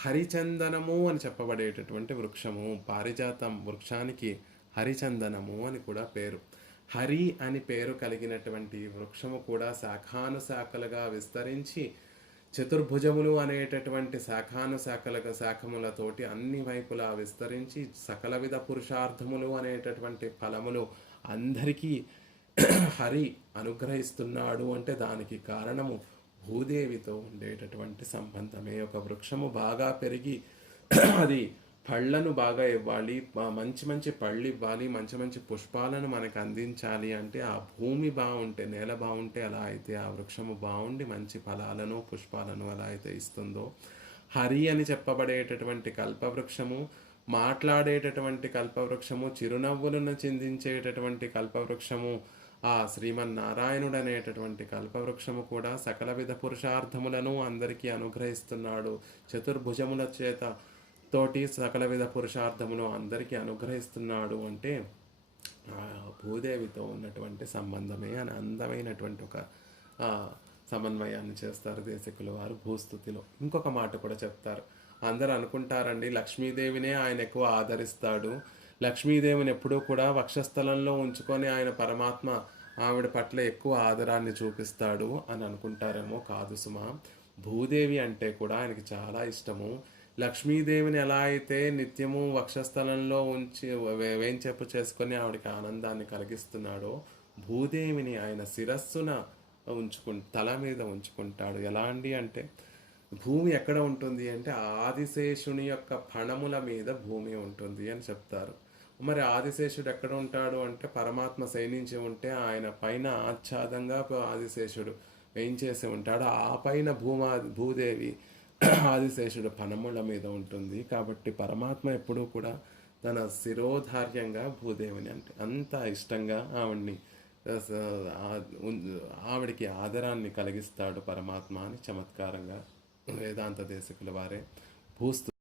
హరిచందనము అని చెప్పబడేటటువంటి వృక్షము, పారిజాతం వృక్షానికి హరిచందనము అని కూడా పేరు. హరి అని పేరు కలిగినటువంటి వృక్షము కూడా శాఖానుశాఖలుగా విస్తరించి చతుర్భుజములు అనేటటువంటి శాఖములతోటి అన్ని వైపులా విస్తరించి సకల విధ పురుషార్థములు అనేటటువంటి ఫలములు అందరికీ హరి అనుగ్రహిస్తున్నాడు అంటే దానికి కారణము భూదేవితో ఉండేటటువంటి సంబంధమే. ఒక వృక్షము బాగా పెరిగి అది పళ్ళను బాగా ఇవ్వాలి, మంచి మంచి పళ్ళు ఇవ్వాలి, మంచి మంచి పుష్పాలను మనకు అందించాలి అంటే ఆ భూమి బాగుంటే, నేల బాగుంటే ఎలా అయితే ఆ వృక్షము బాగుండి మంచి ఫలాలను పుష్పాలను ఎలా అయితే ఇస్తుందో, హరి అని చెప్పబడేటటువంటి కల్పవృక్షము, మాట్లాడేటటువంటి కల్పవృక్షము, చిరునవ్వులను చిందించేటటువంటి కల్పవృక్షము, ఆ శ్రీమన్నారాయణుడు అనేటటువంటి కల్పవృక్షము కూడా సకల విధ పురుషార్థములను అందరికీ అనుగ్రహిస్తున్నాడు. చతుర్భుజముల చేత తోటి సకల విధ పురుషార్థములు అందరికీ అనుగ్రహిస్తున్నాడు అంటే భూదేవితో ఉన్నటువంటి సంబంధమే అని అందమైనటువంటి ఒక సమన్వయాన్ని చేస్తారు దేశకుల వారు భూస్థుతిలో. ఇంకొక మాట కూడా చెప్తారు. అందరూ అనుకుంటారండి లక్ష్మీదేవినే ఆయన ఎక్కువ ఆదరిస్తాడు, లక్ష్మీదేవిని ఎప్పుడూ కూడా వక్షస్థలంలో ఉంచుకొని ఆయన పరమాత్మ ఆవిడ పట్ల ఎక్కువ ఆదరాన్ని చూపిస్తాడు అని అనుకుంటారేమో. కాదు సుమా, భూదేవి అంటే కూడా ఆయనకి చాలా ఇష్టము. లక్ష్మీదేవిని ఎలా అయితే నిత్యము వక్షస్థలంలో ఉంచి వేంచేపు చేసుకొని ఆవిడకి ఆనందాన్ని కలిగిస్తున్నాడో, భూదేవిని ఆయన శిరస్సున తల మీద ఉంచుకుంటాడు. ఎలా అండి అంటే భూమి ఎక్కడ ఉంటుంది అంటే ఆదిశేషుని యొక్క ఫణముల మీద భూమి ఉంటుంది అని చెప్తారు. మరి ఆదిశేషుడు ఎక్కడ ఉంటాడు అంటే పరమాత్మ శయనించి ఉంటే ఆయన పైన ఆచ్ఛాదంగా ఆదిశేషుడు వేయించేసి ఉంటాడు. ఆ పైన భూదేవి ఆదిశేషుడు ఫణముల మీద ఉంటుంది. కాబట్టి పరమాత్మ ఎప్పుడూ కూడా తన శిరోధార్యంగా భూదేవిని అంటే అంత ఇష్టంగా ఆవిడికి ఆదరాన్ని కలిగిస్తాడు పరమాత్మ అని చమత్కారంగా వేదాంత దేశకుల వారే భూస్తు